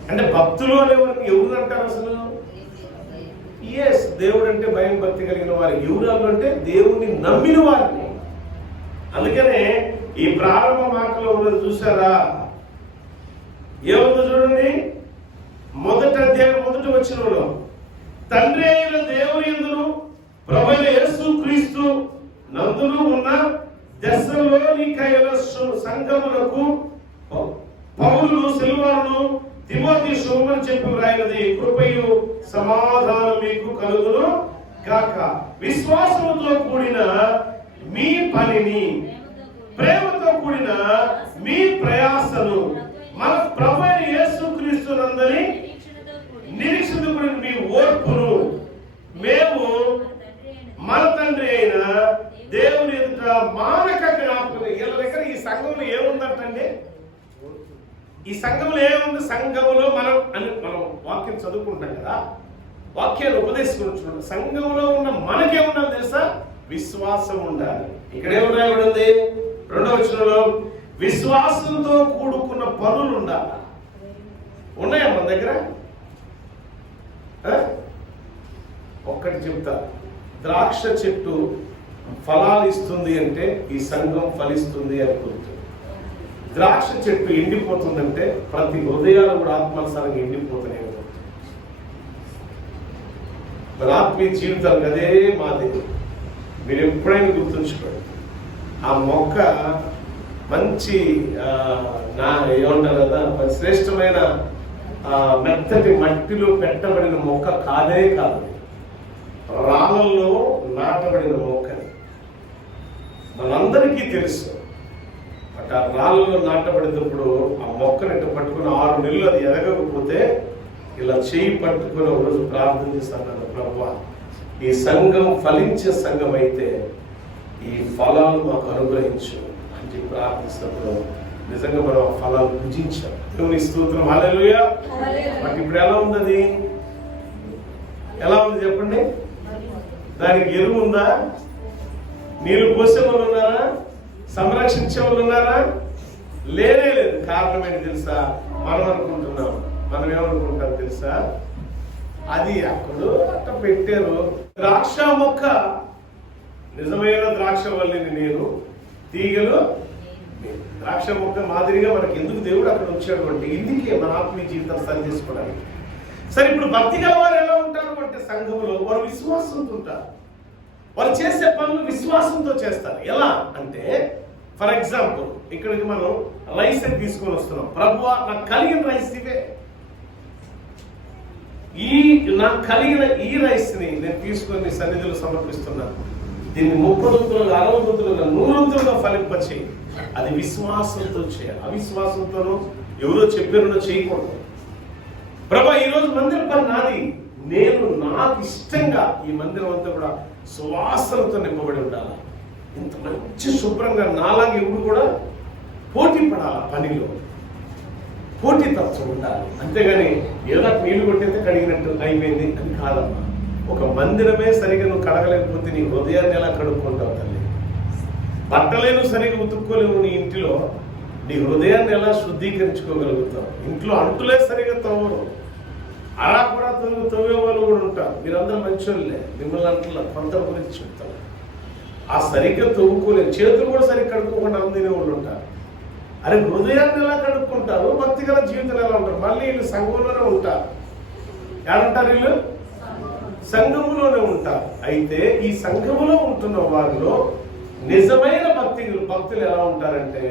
అంటే, భక్తులు అనేవారికి ఎవరు అంటారు అసలు? ఎస్, దేవుడు అంటే భయం భక్తి కలిగిన వారు. ఎవరు అంటే దేవుణ్ణి నమ్మిన వారిని. అందుకనే ఈ ప్రారంభ మాటలో ఉన్నది చూసారా? ఏముందో చూడండి. మొదటి అధ్యాయం 1వ వచనంలో, తండ్రి అయిన దేవుని యందును ప్రభువైన యేసు క్రీస్తు నందును ఉన్న దెస్సలోనికయల సంఘములకు పౌలు, సిల్వాను, తిమోతి శుభమని చెప్పి వ్రాయినది, కృపయు సమాధానం మీకు కలుగును గాక. విశ్వాసముతో కూడిన మీ పనిని, ప్రేమతో కూడిన మీ ప్రయాసను మన ప్రభువైన యేసుక్రీస్తు నందలి నిరీక్షణతో కూడిన మీ ఓర్పును మేము మన తండ్రి అయిన దేవుని ఎదుట మానక జ్ఞాపకం. వీళ్ళ దగ్గర ఈ సంఘంలో ఏముందంటే, ఈ సంఘంలో ఏముంది? సంఘంలో మనం వాక్యం చదువుకుంటాం కదా, వాక్యాన్ని ఉపదేశించుకుంటున్నాం. సంఘంలో ఉన్న మనకేముండాలి తెలుసా? విశ్వాసం ఉండాలి. ఇక్కడ ఏముంది? 2వ వచనంలో విశ్వాసంతో కూడుకున్న పనులు ఉండాలి. ఉన్నాయా మన దగ్గర? ఒక్కటి చెప్తా, ద్రాక్ష చెట్టు ఫలాలు ఇస్తుంది అంటే ఈ సంఘం ఫలిస్తుంది అని గుర్తు. ద్రాక్ష చెట్టు ఎండిపోతుందంటే ప్రతి హృదయాలు కూడా ఆత్మానుసారంగా ఎండిపోతున్నాయి. మన ఆత్మీయ జీవితానికి అదే మాదిరి. మీరు ఎప్పుడైనా గుర్తుంచుకోండి, ఆ మొక్క మంచి ఏమంటారు కదా, శ్రేష్టమైన మెత్తటి మట్టిలో పెట్టబడిన మొక్క కాదే కాదు, రాళ్ళల్లో నాటబడిన మొక్కని మనందరికీ తెలుసు. ఆ రాళ్ళలో నాటబడినప్పుడు ఆ మొక్కని పట్టుకుని 6 నెలలు అది ఎదగకపోతే ఇలా చేయి పట్టుకుని ఒకరోజు ప్రార్థన చేస్తాను, ప్రభువా ఈ సంఘం ఫలించే సంఘం అయితే ఈ ఫలాలు మాకు అనుగ్రహించు అని ప్రార్థిస్తున్నప్పుడు నిజంగా మనం ఆ ఫలాలు భుజించాం. దేవుని స్తోత్రం, హల్లెలూయా. మాకు ఇప్పుడు ఎలా ఉంది? అది ఎలా ఉంది చెప్పండి? దానికి ఎరువు ఉందా? నీళ్ళు పోసే వాళ్ళు ఉన్నారా? సంరక్షించే వాళ్ళు ఉన్నారా? లేనే లేదు. కారణం ఏంటి తెలుసా? మనం అనుకుంటున్నాం. మనం ఏమనుకుంటాం తెలుసా? అది అప్పుడు అట్ట పెట్టారు. ద్రాక్ష మొక్క, నిజమైన ద్రాక్ష వల్లిని నేను, తీగలు ద్రాక్ష మొక్క మాదిరిగా మనకి ఎందుకు దేవుడు అక్కడ ఉంచాడు అంటే ఇందుకే మన ఆత్మీయ జీవితం సరి చేసుకోవడానికి. సరే, ఇప్పుడు భక్తి గల వారు ఎలా ఉంటారు అంటే సంఘంలో వారు విశ్వాసంతో ఉంటారు. వారు చేసే పనులు విశ్వాసంతో చేస్తారు. ఎలా అంటే, ఫర్ ఎగ్జాంపుల్ ఇక్కడికి మనం రైస్ తీసుకొని వస్తున్నాం. ప్రభువా నాకు కలిగిన రైస్ ఇవే, నాకు కలిగిన ఈ రైస్ ని నేను తీసుకొని నీ సన్నిధిలో సమర్పిస్తున్నాను. దీన్ని 30 వంతులుగా, 60 వంతులుగా, 100 వంతులుగా ఫలింపచేయి. అది విశ్వాసంతో చేయాలి. అవిశ్వాసంతోనూ ఎవరో చెప్పారో చేయకూడదు. ప్రభా ఈరోజు మందిరం పని నాది, నేను నాకు ఇష్టంగా ఈ మందిరం అంతా కూడా సువాసనతో నింపబడి ఉండాలి. ఇంత మంచి శుభ్రంగా నాలాగే ఎవరు కూడా పోటీ పడాలి, పనిలో పోటీతత్వం ఉండాలి. అంతేగాని ఏదో నీళ్లు కొట్టేస్తే కడిగినట్టు అయిపోయింది అని కాదమ్మా. ఒక మందిరమే సరిగా నువ్వు కడగలేకపోతే నీ హృదయాన్ని ఎలా కడుక్కుంటావు తల్లి? బట్టలేను సరిగా ఉతుక్కోలేవు నీ ఇంటిలో, నీ హృదయాన్ని ఎలా శుద్ధీకరించుకోగలుగుతావు? ఇంట్లో అంటులే సరిగా తవ్వరు, అలా కూడా తవ్వే వాళ్ళు కూడా ఉంటారు. మీరందరూ మంచోళ్ళే, మిమ్మల్ని అంటున్నా కొంత గురించి చెప్తాను. ఆ సరిగ్గా తవ్వుకోలేదు, చేతులు కూడా సరిగ్గా కడుక్కోకుండా అందినే వాళ్ళు ఉంటారు. అరే హృదయాన్ని ఎలా కడుక్కుంటారు? భక్తి గల జీవితం ఎలా ఉంటారు? మళ్ళీ వీళ్ళు సంఘంలోనే ఉంటారు. ఏమంటారు? వీళ్ళు సంఘములోనే ఉంటారు. అయితే ఈ సంఘములో ఉంటున్న వారిలో నిజమైన భక్తులు ఎలా ఉంటారంటే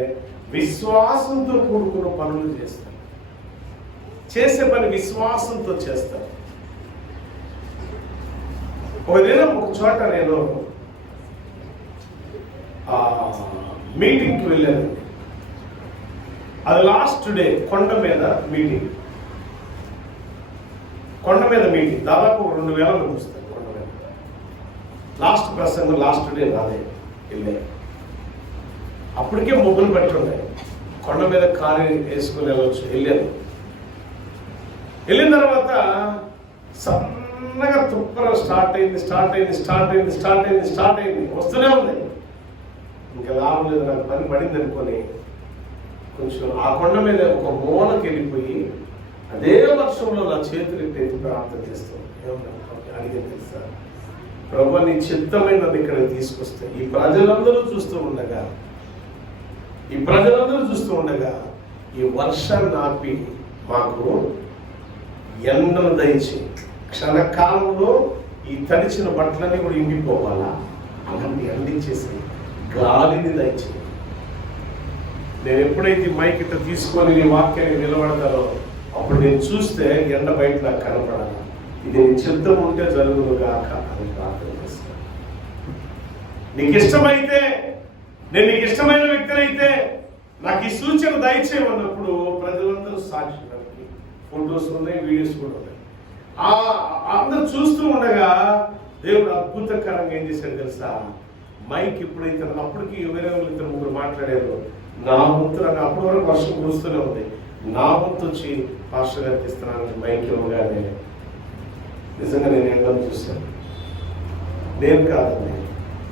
విశ్వాసంతో కూడుకున్న పనులు చేస్తారు. చేసే పని విశ్వాసంతో చేస్తారు. ఒక దినం ఒక చోట నేను మీటింగ్కి వెళ్ళాను. అది లాస్ట్ డే, కొండ మీద మీటింగ్. దాదాపు 2000 మంది వస్తారు కొండ మీద. లాస్ట్ ప్రసంగం, లాస్ట్ డే రాదే వెళ్ళే. అప్పటికే మొగ్గులు పెట్టున్నాయి. కొండ మీద కారు వేసుకుని వెళ్ళవచ్చు. వెళ్ళిన తర్వాత సన్నగా తుప్పర స్టార్ట్ అయింది. వస్తూనే ఉంది. ఇంకా లాభం లేదు, నాకు పని పడింది అనుకొని కొంచెం ఆ కొండ మీద ఒక మూలకి వెళ్ళిపోయి అదే వర్షంలో నా చేతులు ఎత్తి ప్రార్థన చేస్తాను. అడిగే తెలుసా, ప్రభు నీ చిత్తమైన నన్ను ఇక్కడ తీసుకొస్తే ఈ ప్రజలందరూ చూస్తూ ఉండగా ఈ వర్షాన్ని ఆపి మాకు ఎండను దయచి క్షణకాలంలో ఈ తడిచిన బట్టలన్నీ కూడా ఇండిపోవాలా, అలాంటి అందించేసి గాలిని దయచి. నేను ఎప్పుడైతే మైక్ ఇట్లా తీసుకొని నీ వాక్యాన్ని నిలబడతానో అప్పుడు నేను చూస్తే ఎండ బయట నాకు కనపడాలి. ఇది నీ చిత్తం ఉంటే జరుగునుగాక అని ప్రార్థన చేస్తాను. నీకు ఇష్టమైతే, నేను నీకు ఇష్టమైన వ్యక్తినైతే నాకు ఈ సూచన దయచేయమన్నప్పుడు ప్రజలందరూ సాక్షి, ఫోటోస్ ఉన్నాయి, వీడియోస్ కూడా ఉన్నాయి. అందరూ చూస్తూ ఉండగా దేవుడు అద్భుతకరంగా ఏం చేశాడు తెలుసా? మైక్ ఎప్పుడైతే అప్పటికి వేరే వాళ్ళు 2-3 మాట్లాడారు. నా వంతు, నాకు అప్పటి వరకు వర్షం కురుస్తూనే ఉంది, నా వంతు వచ్చి పాస్టర్ గారికి ఇస్తున్నాను మైక్ ఇవ్వగానే నిజంగా నేను ఎండను చూశాను. నేను కాదండి,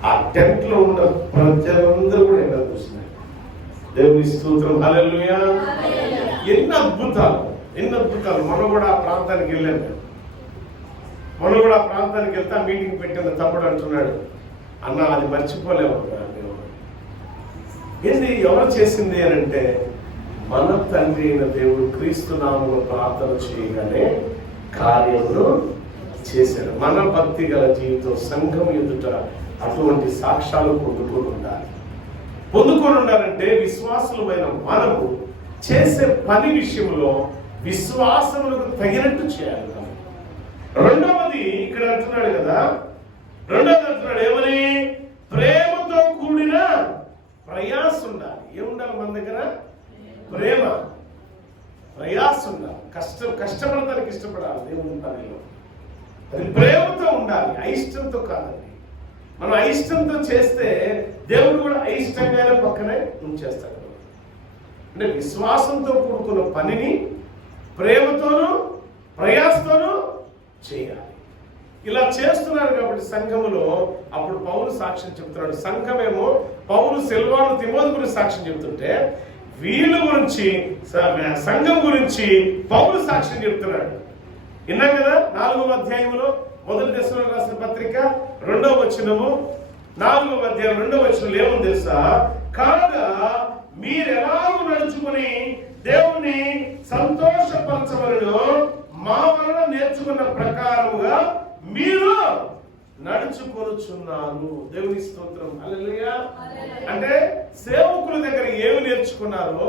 ఆ టెంట్ లో ఉన్న ప్రజలందరూ కూడా ఎండను చూస్తున్నారు. దేవుని స్తోత్రం, హల్లెలూయా. ఎన్ని అద్భుతాలు. మనం కూడా ఆ ప్రాంతానికి వెళ్ళాను. వెళ్తే ఆ మీటింగ్ పెట్టిన తమ్ముడు అంటున్నాడు, అన్న అది మర్చిపోలేము. ఏంది ఎవరు చేసింది అని అంటే, మన తండ్రి అయిన దేవుడు క్రీస్తు నామములో ప్రార్థన చేయగానే కార్యములు చేశాడు. మన భక్తి గల జీవితం సంఘం ఎదుట అటువంటి సాక్ష్యాలు పొందుకొని ఉండాలంటే విశ్వాసులమైన మనము చేసే పని విషయంలో విశ్వాసములకు తగినట్టు చేయాలి. రెండవది ఇక్కడ అంటున్నాడు కదా, ఏమని? ప్రేమతో కూడిన ప్రయాస ఉండాలి. ఏముండాలి మన దగ్గర? ప్రయాస ఉండాలి, కష్టపడటానికి ఇష్టపడాలి దేవుని పనిలో. అది ప్రేమతో ఉండాలి, అయిష్టంతో కాదండి. మనం అయిష్టంతో చేస్తే దేవుడు కూడా అయిష్టంగానే పక్కనే ఉంచేస్తాడు. అంటే విశ్వాసంతో కూడుకున్న పనిని ప్రేమతోనూ ప్రయాసతోనూ చేయాలి. ఇలా చేస్తున్నారు కాబట్టి సంఘములో అప్పుడు పౌలు సాక్ష్యం చెప్తున్నాడు. సంఘమేమో పౌలు సిల్వాను తిమోతి గురించి సాక్ష్యం చెప్తుంటే వీళ్ళ గురించి సంఘం గురించి పౌలు సాక్ష్యం చెప్తున్నాడు. విన్నాం కదా 4వ అధ్యాయంలో 1 దశలోనికి రాసిన పత్రిక 2వ వచనము 4వ అధ్యాయం 2వ వచనంలో ఏముంది తెలుసా? కాగా మీరెలాగూ నడుచుకుని దేవుణ్ణి సంతోషపరచవలెనో మా వలన నేర్చుకున్న ప్రకారముగా మీరు నడుచుకొనుచున్నారు. దేవుని స్తోత్రం. హల్లెలూయా. అంటే సేవకుల దగ్గర ఏమి నేర్చుకున్నారో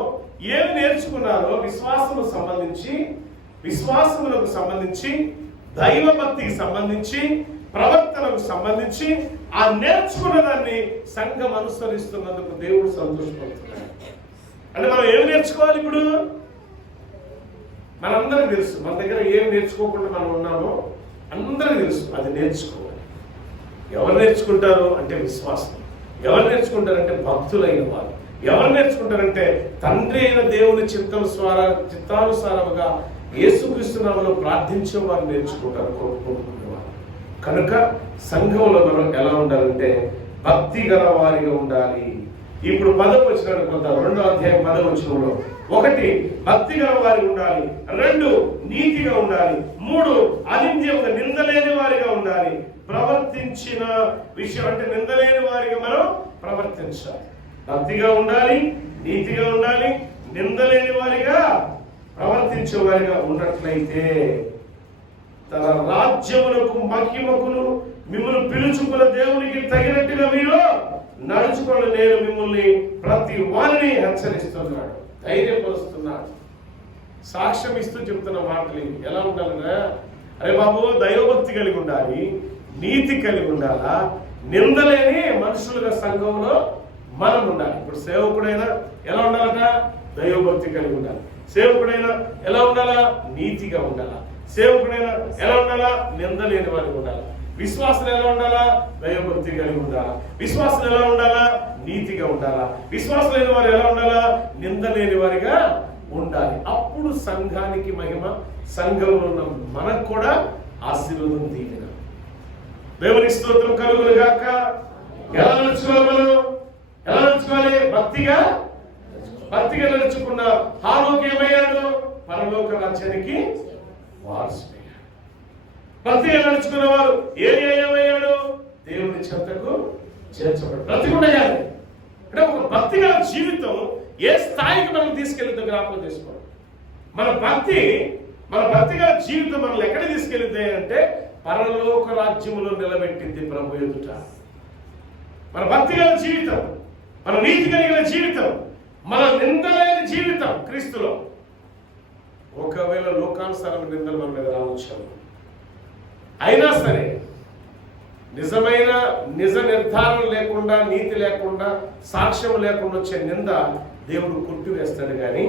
విశ్వాసములకు సంబంధించి దైవభక్తికి సంబంధించి ప్రవర్తనకు సంబంధించి ఆ నేర్చుకున్న దాన్ని సంఘం అనుసరిస్తున్నందుకు దేవుడు సంతోషపడుతున్నాడు. అంటే మనం ఏమి నేర్చుకోవాలి? ఇప్పుడు మనందరికి తెలుసు, మన దగ్గర ఏం నేర్చుకోకుండా మనం ఉన్నామో అందరికి తెలుసు. అది నేర్చుకోవాలి. ఎవరు నేర్చుకుంటారు అంటే విశ్వాసం. ఎవరు నేర్చుకుంటారంటే భక్తులైన వారు. ఎవరు నేర్చుకుంటారంటే తండ్రి అయిన దేవుని చిత్తానుసారముగా యేసుక్రీస్తు నామములో ప్రార్థించే వారు నేర్చుకుంటారు, కోరుకుంటున్నవారు. కనుక సంఘంలో మనం ఎలా ఉండాలంటే భక్తి గల వారిగా ఉండాలి. ఇప్పుడు 10వ వచనాన్ని కొంత 2వ అధ్యాయం 10వ వచనంలో 1 భక్తి గల వారిగా ఉండాలి, 2 నీతిగా ఉండాలి, 3 అనింద్యముగా నిందలేని వారిగా ఉండాలి. ప్రవర్తించిన విషయం అంటే నిందలేని వారిగా మనం ప్రవర్తించాలి. భక్తిగా ఉండాలి, నీతిగా ఉండాలి, నిందలేని వారిగా ప్రవర్తించే వారిగా ఉన్నట్లయితే తన రాజ్యములకు మహిమకును మిమ్మల్ని పిలుచుకున్న దేవునికి తగినట్టుగా మీరు నడుచుకోండి. నేను మిమ్మల్ని ప్రతి వారిని హెచ్చరిస్తున్నాడు, ధైర్యపరుస్తున్నాడు, సాక్ష్యం ఇస్తూ చెప్తున్న మాటలు ఎలా ఉండాలన్నా, అరే బాబు దైవభక్తి కలిగి ఉండాలి, నీతి కలిగి ఉండాలా, నిందలేని మనుషులుగా సంఘంలో మనం ఉండాలి. ఇప్పుడు సేవకుడైనా ఎలా ఉండాలట? దైవభక్తి కలిగి ఉండాలి. సేవకుడైనా ఎలా ఉండాలా? నీతిగా ఉండాలా. సేవకుడైనా ఎలా ఉండాలా? నిందలేని వారికి ఉండాలి. విశ్వాసులు ఎలా ఉండాలా? దైవభక్తి కలిగి ఉండాలా. విశ్వాసులు ఎలా ఉండాలా? నీతిగా ఉండాలా. విశ్వాసం లేని వారు ఎలా ఉండాలా? నిందలేని వారిగా ఉండాలి. అప్పుడు సంఘానికి మహిమ, సంఘంలో ఉన్న మనకు కూడా ఆశీర్వాదం దీవెన. దేవునికి స్తోత్రం కలుగును గాక. ఎలా నడుచుకోవాలి? ఎలా నడుచుకోవాలి? భక్తిగా నడుచుకున్న హానోకు ఏమయ్యాడు? పరలోక రాజ్యానికి వారసుడయ్యాడు. భక్తిగా నడుచుకున్న వారు ఏమయ్యాడు? దేవుని చెంతకు చేర్చబడు. బ్రతికుండగాలి. అంటే ఒక భక్తిగా జీవితం ఏ స్థాయికి మనం తీసుకెళ్తుందో జ్ఞాపకం చేసుకోండి. మన భక్తిగా జీవితం మనల్ని ఎక్కడ తీసుకెళ్తే అంటే పరలోక రాజ్యములో నిలబెట్టింది ప్రభు ఎదుట. మన భక్తిగా జీవితం, మన నీతి కలిగిన జీవితం, మన నిందలేని జీవితం క్రీస్తులో. ఒకవేళ లోకానుసారమైన నిందలు మన మీద రావచ్చు, అయినా సరే నిజ నిర్ధారణ లేకుండా, నీతి లేకుండా, సాక్ష్యం లేకుండా వచ్చే నింద దేవుడు కొట్టివేస్తాడు. కానీ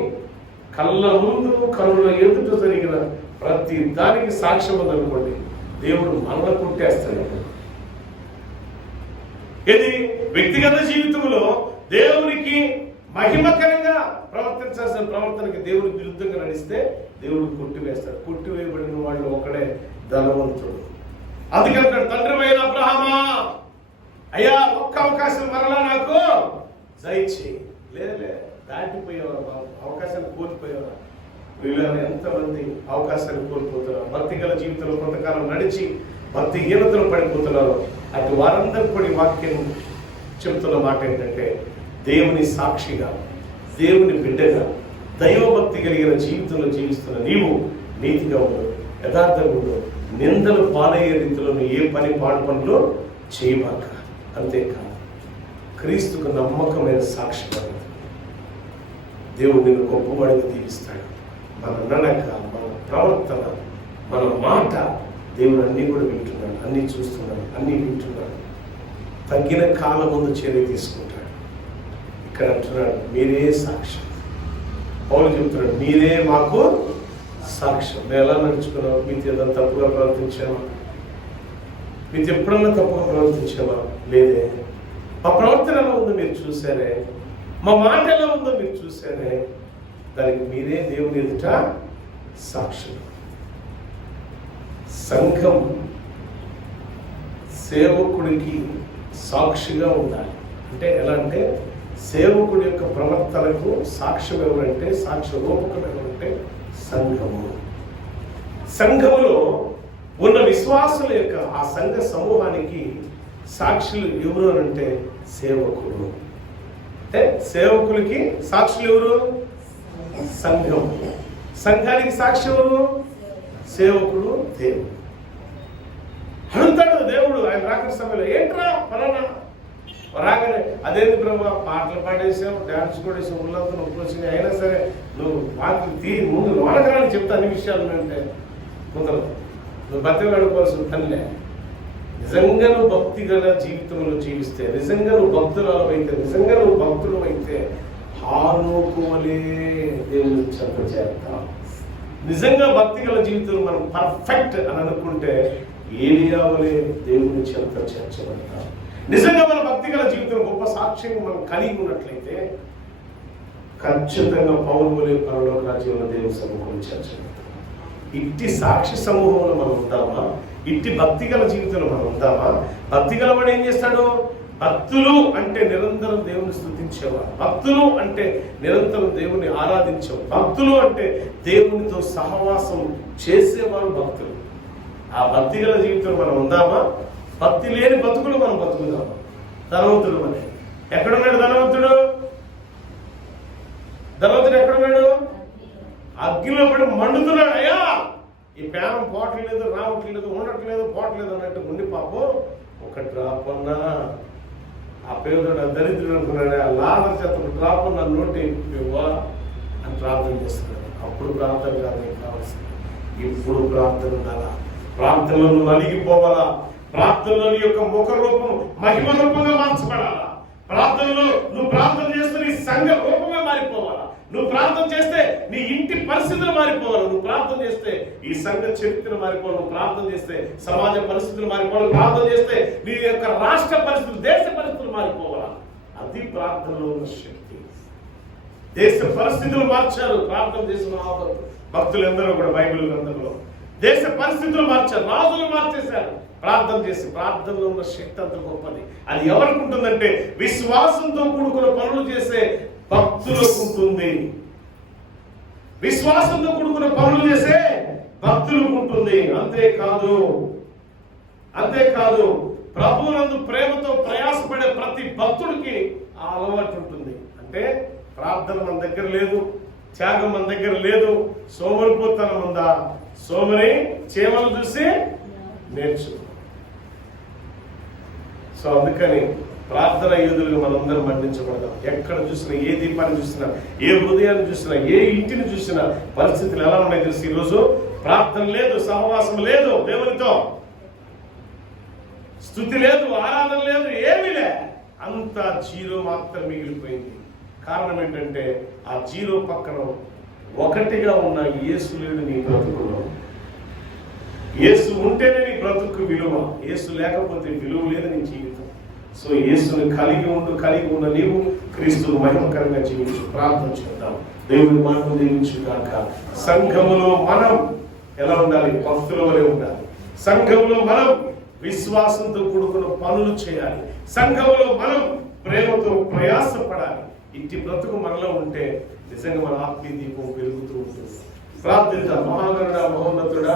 కళ్ళ ముందు కళ్ళ ఎదుట జరిగిన ప్రతి దానికి సాక్ష్యం ఉందనుకోండి, దేవుడు మనల్ని కొట్టేస్తాడు. ఇది వ్యక్తిగత జీవితంలో దేవునికి మహిమకరంగా ప్రవర్తించాల్సిన ప్రవర్తనకి దేవుడికి విరుద్ధంగా నడిస్తే దేవుడు కొట్టివేస్తాడు. కొట్టివేయబడిన వాళ్ళు ఒకడే ధనవంతుడు. అందుకంటాడు, తండ్రి అయిన అబ్రహామా, అయ్యా ఒక్క అవకాశం మరలా నాకు దయచేయి. లే దాటిపోయేవారు బాబు, అవకాశాలు కోల్పోయేవారు. వీళ్ళ ఎంతమంది అవకాశాలు కోల్పోతున్నారు. భక్తిగల జీవితంలో కొంతకాలం నడిచి భక్తిహీనతలో పడిపోతున్నారు. అటు వారందరికీ కూడా వాక్యం చెప్తున్న మాట ఏంటంటే, దేవుని సాక్షిగా, దేవుని బిడ్డగా, దైవభక్తి కలిగిన జీవితంలో జీవిస్తున్న నీవు నీతిగా ఉండు, యథార్థంగా ఉండు, నిందలు పాలయ్యే రీతిలో ఏ పాడు పనులు చేయబాక. అంతేకాదు క్రీస్తుకు నమ్మకమైన సాక్ష్యం దేవుడు నిన్ను గొప్పవాడిగా దీవిస్తాడు. మన నడక, మన ప్రవర్తన, మన మాట దేవుడు అన్నీ కూడా వింటున్నాడు, అన్నీ చూస్తున్నాడు, అన్నీ వింటున్నాడు. తగ్గిన కాలం ముందు చర్య తీసుకుంటాడు. ఇక్కడ అంటున్నాడు, మీరే సాక్ష్యం. పౌలు చెప్తున్నాడు, మీరే మాకు సాక్ష్యం. మేము ఎలా నడుచుకున్నాం? మీతో ఏదైనా తప్పుగా ప్రవర్తించామా? మీతో ఎప్పుడన్నా తప్పుగా ప్రవర్తించామా? లేదే. మా ప్రవర్తన ఎలా ఉందో మీరు చూసారే, మా మాట ఎలా ఉందో మీరు చూసారే. దానికి మీరే దేవుని ఎదుట సాక్షులు. సంఘం సేవకుడికి సాక్షిగా ఉండాలి. అంటే ఎలా అంటే, సేవకుడి యొక్క ప్రవర్తనకు సాక్ష్యం ఎవరంటే, సాక్ష్య రూపకం ఎవరంటే సంఘము. సంఘములో ఉన్న విశ్వాసుల యొక్క ఆ సంఘ సమూహానికి సాక్షులు ఎవరు అంటే సేవకుడు. అంటే సేవకులకి సాక్షులు ఎవరు? సంఘం. సంఘానికి సాక్షి ఎవరు? సేవకుడు, దేవుడు. అడుగుతాడు దేవుడు ఆయన రాకడ సమయంలో, ఏంట్రా పలానా రాగానే, అదేంటి ప్రభా పాటలు పాడేసావు, డాన్స్ కూడా వేసావు, ఊళ్ళంతా నొప్పి వచ్చింది, అయినా సరే నువ్వు పాటలు ముందు లోనకరాని చెప్తా అన్ని విషయాలు అంటే కుదరదు. నువ్వు బతికి అడుకోవాల్సిన పనిలే. నిజంగా నువ్వు భక్తి గల జీవితంలో జీవిస్తే, నిజంగా నువ్వు భక్తురాలు అయితే, నిజంగా నువ్వు భక్తులు అయితే హానోకు వలే దేవుని చెంత చేస్తాం. నిజంగా భక్తి గల జీవితంలో మనం పర్ఫెక్ట్ అని అనుకుంటే ఏలియా వలే దేవుని చెంత చేర్చబడతాం. నిజంగా మన భక్తి గల జీవితం గొప్ప సాక్ష్యం మనం కలిగి ఉన్నట్లయితే ఖచ్చితంగా పౌలు వలే పరలోక రాజ్యంలో దేవుని సముఖం చేర్చబడతాం. ఇట్టి సాక్షి సమూహంలో మనం ఉందామా? ఇట్టి భక్తి గల జీవితంలో మనం ఉందామా? భక్తి గలవాడు ఏం చేస్తాడు? భక్తులు అంటే నిరంతరం దేవుని స్తుతించేవారు, భక్తులు అంటే నిరంతరం దేవుని ఆరాధించేవారు, భక్తులు అంటే దేవునితో సహవాసం చేసేవారు భక్తులు. ఆ భక్తి గల జీవితంలో మనం ఉందామా? భక్తి లేని బతుకులు మనం బతుకుదామా? ధనవంతుడు అని ఎక్కడున్నాడు? ధనవంతుడు ఎక్కడున్నాడు? అగ్నిలో పడి మండుతున్నాడు. అయ్యా ఈ పేరం పోవట్లేదు, రావట్లేదు, ఉండట్లేదు, పోవట్లేదు అన్నట్టు ఉండి పాపం ఒక డ్రాప్ అన్నా ఆ పేదోడు దరిద్రుడు అనుకున్నాడు, ఆ లాభం చేత ఒక డ్రాప్ అన్న నోటి ఇవ్వా అని ప్రార్థన చేస్తున్నాడు. అప్పుడు ప్రార్థన కాదు కావాల్సింది, ఇప్పుడు ప్రార్థన ఉండాలా. ప్రార్థనలో నువ్వు నలిగిపోవాలా. ప్రార్థనలో నీ యొక్క ముఖ రూపం మహిమ రూపంగా మార్చబడాలా. ప్రార్థనలో నువ్వు ప్రార్థన చేస్తే నీ సంఘ రూపంగా మారిపోవాలా. నువ్వు ప్రార్థన చేస్తే నీ ఇంటి పరిస్థితులు మారిపోవాలి. నువ్వు ప్రార్థన చేస్తే ఈ సంఘ చరిత్ర మారిపోవాలి. నువ్వు ప్రార్థన చేస్తే సమాజ పరిస్థితులు మారిపోవాలి. ప్రార్థన చేస్తే నీ యొక్క రాష్ట్ర పరిస్థితులు, దేశ పరిస్థితులు మారిపోవాలా. అది ప్రార్థనలో ఉన్న శక్తి. దేశ పరిస్థితులు మార్చారు ప్రార్థన చేసిన భక్తులు ఎందరో కూడా బైబిల్ గ్రంథంలో. దేశ పరిస్థితులు మార్చారు, రాజులు మార్చేశారు ప్రార్థన చేసి. ప్రార్థనలో ఉన్న శక్తి అంత గొప్పది. అది ఎవరికి ఉంటుందంటే విశ్వాసంతో కూడుకున్న పనులు చేసే భక్తులకు ఉంటుంది. విశ్వాసంతో కూడుకున్న పనులు చేసే భక్తులకు ఉంటుంది. అంతేకాదు ప్రభువునందు ప్రేమతో ప్రయాసపడే ప్రతి భక్తుడికి ఆ అలవాటు ఉంటుంది. అంటే ప్రార్థన మన దగ్గర లేదు, త్యాగం మన దగ్గర లేదు, సోమరిపోతనం ఉందా? సోమరి చేమలు చూసి నేర్చు. సో అందుకని ప్రార్థన యోధులుగా మనందరం మండించబడదాం. ఎక్కడ చూసినా, ఏ దీపాన్ని చూసినా, ఏ హృదయాన్ని చూసినా, ఏ ఇంటిని చూసినా పరిస్థితులు ఎలా ఉన్నాయి తెలుసు. ఈరోజు ప్రార్థన లేదు, సహవాసం లేదు, దేవునితో స్తుతి లేదు, ఆరాధన లేదు, ఏమీ లే. అంతా జీరో మాత్రం మిగిలిపోయింది. కారణం ఏంటంటే ఆ జీరో పక్కన ఒకటిగా ఉన్న యేసు లేడు నీ బ్రతుకులో. యేసు ఉంటేనే నీ బ్రతుకు విలువ, యేసు లేకపోతే విలువ లేదు నీ జీవితం. సో యేసుని కలిగి ఉన్న నీవు క్రీస్తును మహిమకరంగా జీవించు. ప్రార్థన చేద్దాం. దేవుని మాటను దీవించుగాక. సంఘములో మనం ఎలా ఉండాలి? భక్తుల వలె ఉండాలి. సంఘములో మనం విశ్వాసంతో కూడుకున్న పనులు చేయాలి. సంఘములో మనం ప్రేమతో ప్రయాసపడాలి. ఇట్టి బ్రతుకు మనలో ఉంటే నిజంగా మన ఆత్మీయ దీపం పెరుగుతూ ఉంటుంది. ప్రార్థిద్దాం. మహాగణుడా, మహోన్నతుడా,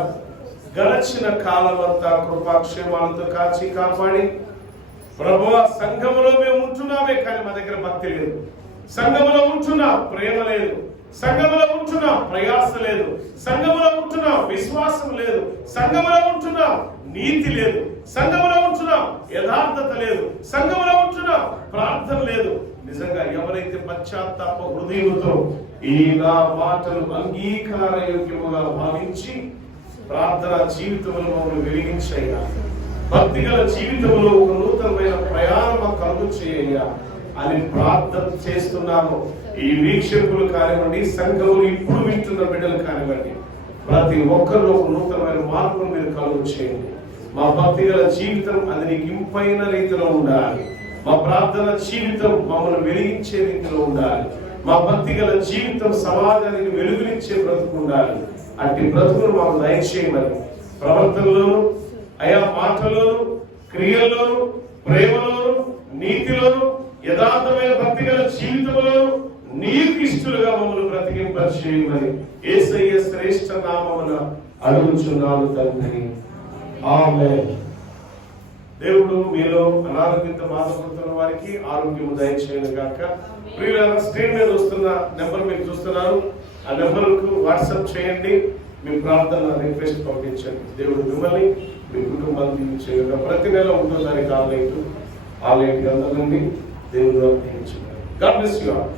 గడచిన కాలం అంతా కృపాక్షేమాలతో కాచి కాపాడి ప్రభువా, సంఘములో మేము ఉంటున్నామే కానీ మా దగ్గర భక్తి లేదు. సంఘములో ఉంటున్నా ప్రేమ లేదు. సంఘములో ఉంటున్నా ప్రయాస లేదు. సంఘములో ఉంటున్నా విశ్వాసం లేదు. సంఘములో ఉంటున్నా నీతి లేదు. సంఘములో ఉంటున్నా యథార్థత లేదు. సంఘములో ఉంటున్నా ప్రార్థన లేదు. నిజంగా ఎవరైతే పశ్చాత్తాప హృదయంతో ఈ నా మాటలు అంగీకారయోగ్యముగా భావించి ప్రార్థన జీవితంలో మమ్మల్ని వెలిగించయ్యా. భక్తి గల జీవితంలో ఒక నూతనమైన ప్రయాణం కలుగు చేయ. అని ప్రార్థన చేస్తున్నాము. ఈ వీక్షకులు కానివ్వండి, సంఘములు ఇప్పుడు వింటున్న బిడ్డలు కానివ్వండి, ప్రతి ఒక్కరిలో ఒక నూతనమైన మార్పును మీరు కలుగు చేయండి. మా భక్తి గల జీవితం అది నీకు ఇంపైన రీతిలో ఉండాలి. మా ప్రార్థన జీవితం మమ్మల్ని వెలిగించే రీతిలో ఉండాలి. మా భక్తి గల జీవితం సమాజానికి వెలుగునిచ్చే బ్రతుకు ఉండాలి. అట్టి బ్రతుకును మాకు దయచేయమని ప్రవర్తనలోను, అయా మాటలోను, క్రియల్లోను, ప్రేమలోను, నీతిలోను, యథార్థమైన భక్తి గల జీవితంలోను నీకు ఇష్టలుగా మమ్మల్ని బ్రతికింపచేయమని యేసయ్య శ్రేష్ఠ నామమున అడుగుచున్నాను తండ్రి. ఆమేన్. దేవుడు మీలో అనారోగ్యంతో బాధపడుతున్న వారికి ఆరోగ్యం దయచేయను గాక. ప్రియులారా, స్క్రీన్ మీద వస్తున్న నెంబర్ మీరు చూస్తున్నారు. ఆ నెంబర్కు వాట్సాప్ చేయండి, మీ ప్రార్థన రిక్వెస్ట్ పంపించండి. దేవుడు మిమ్మల్ని, మీ కుటుంబాన్ని దీవించేయగా. ప్రతి నెల ఉంటుందని ఆలయం అందరి నుండి దేవుడు అర్పించున్నారు. God bless you all.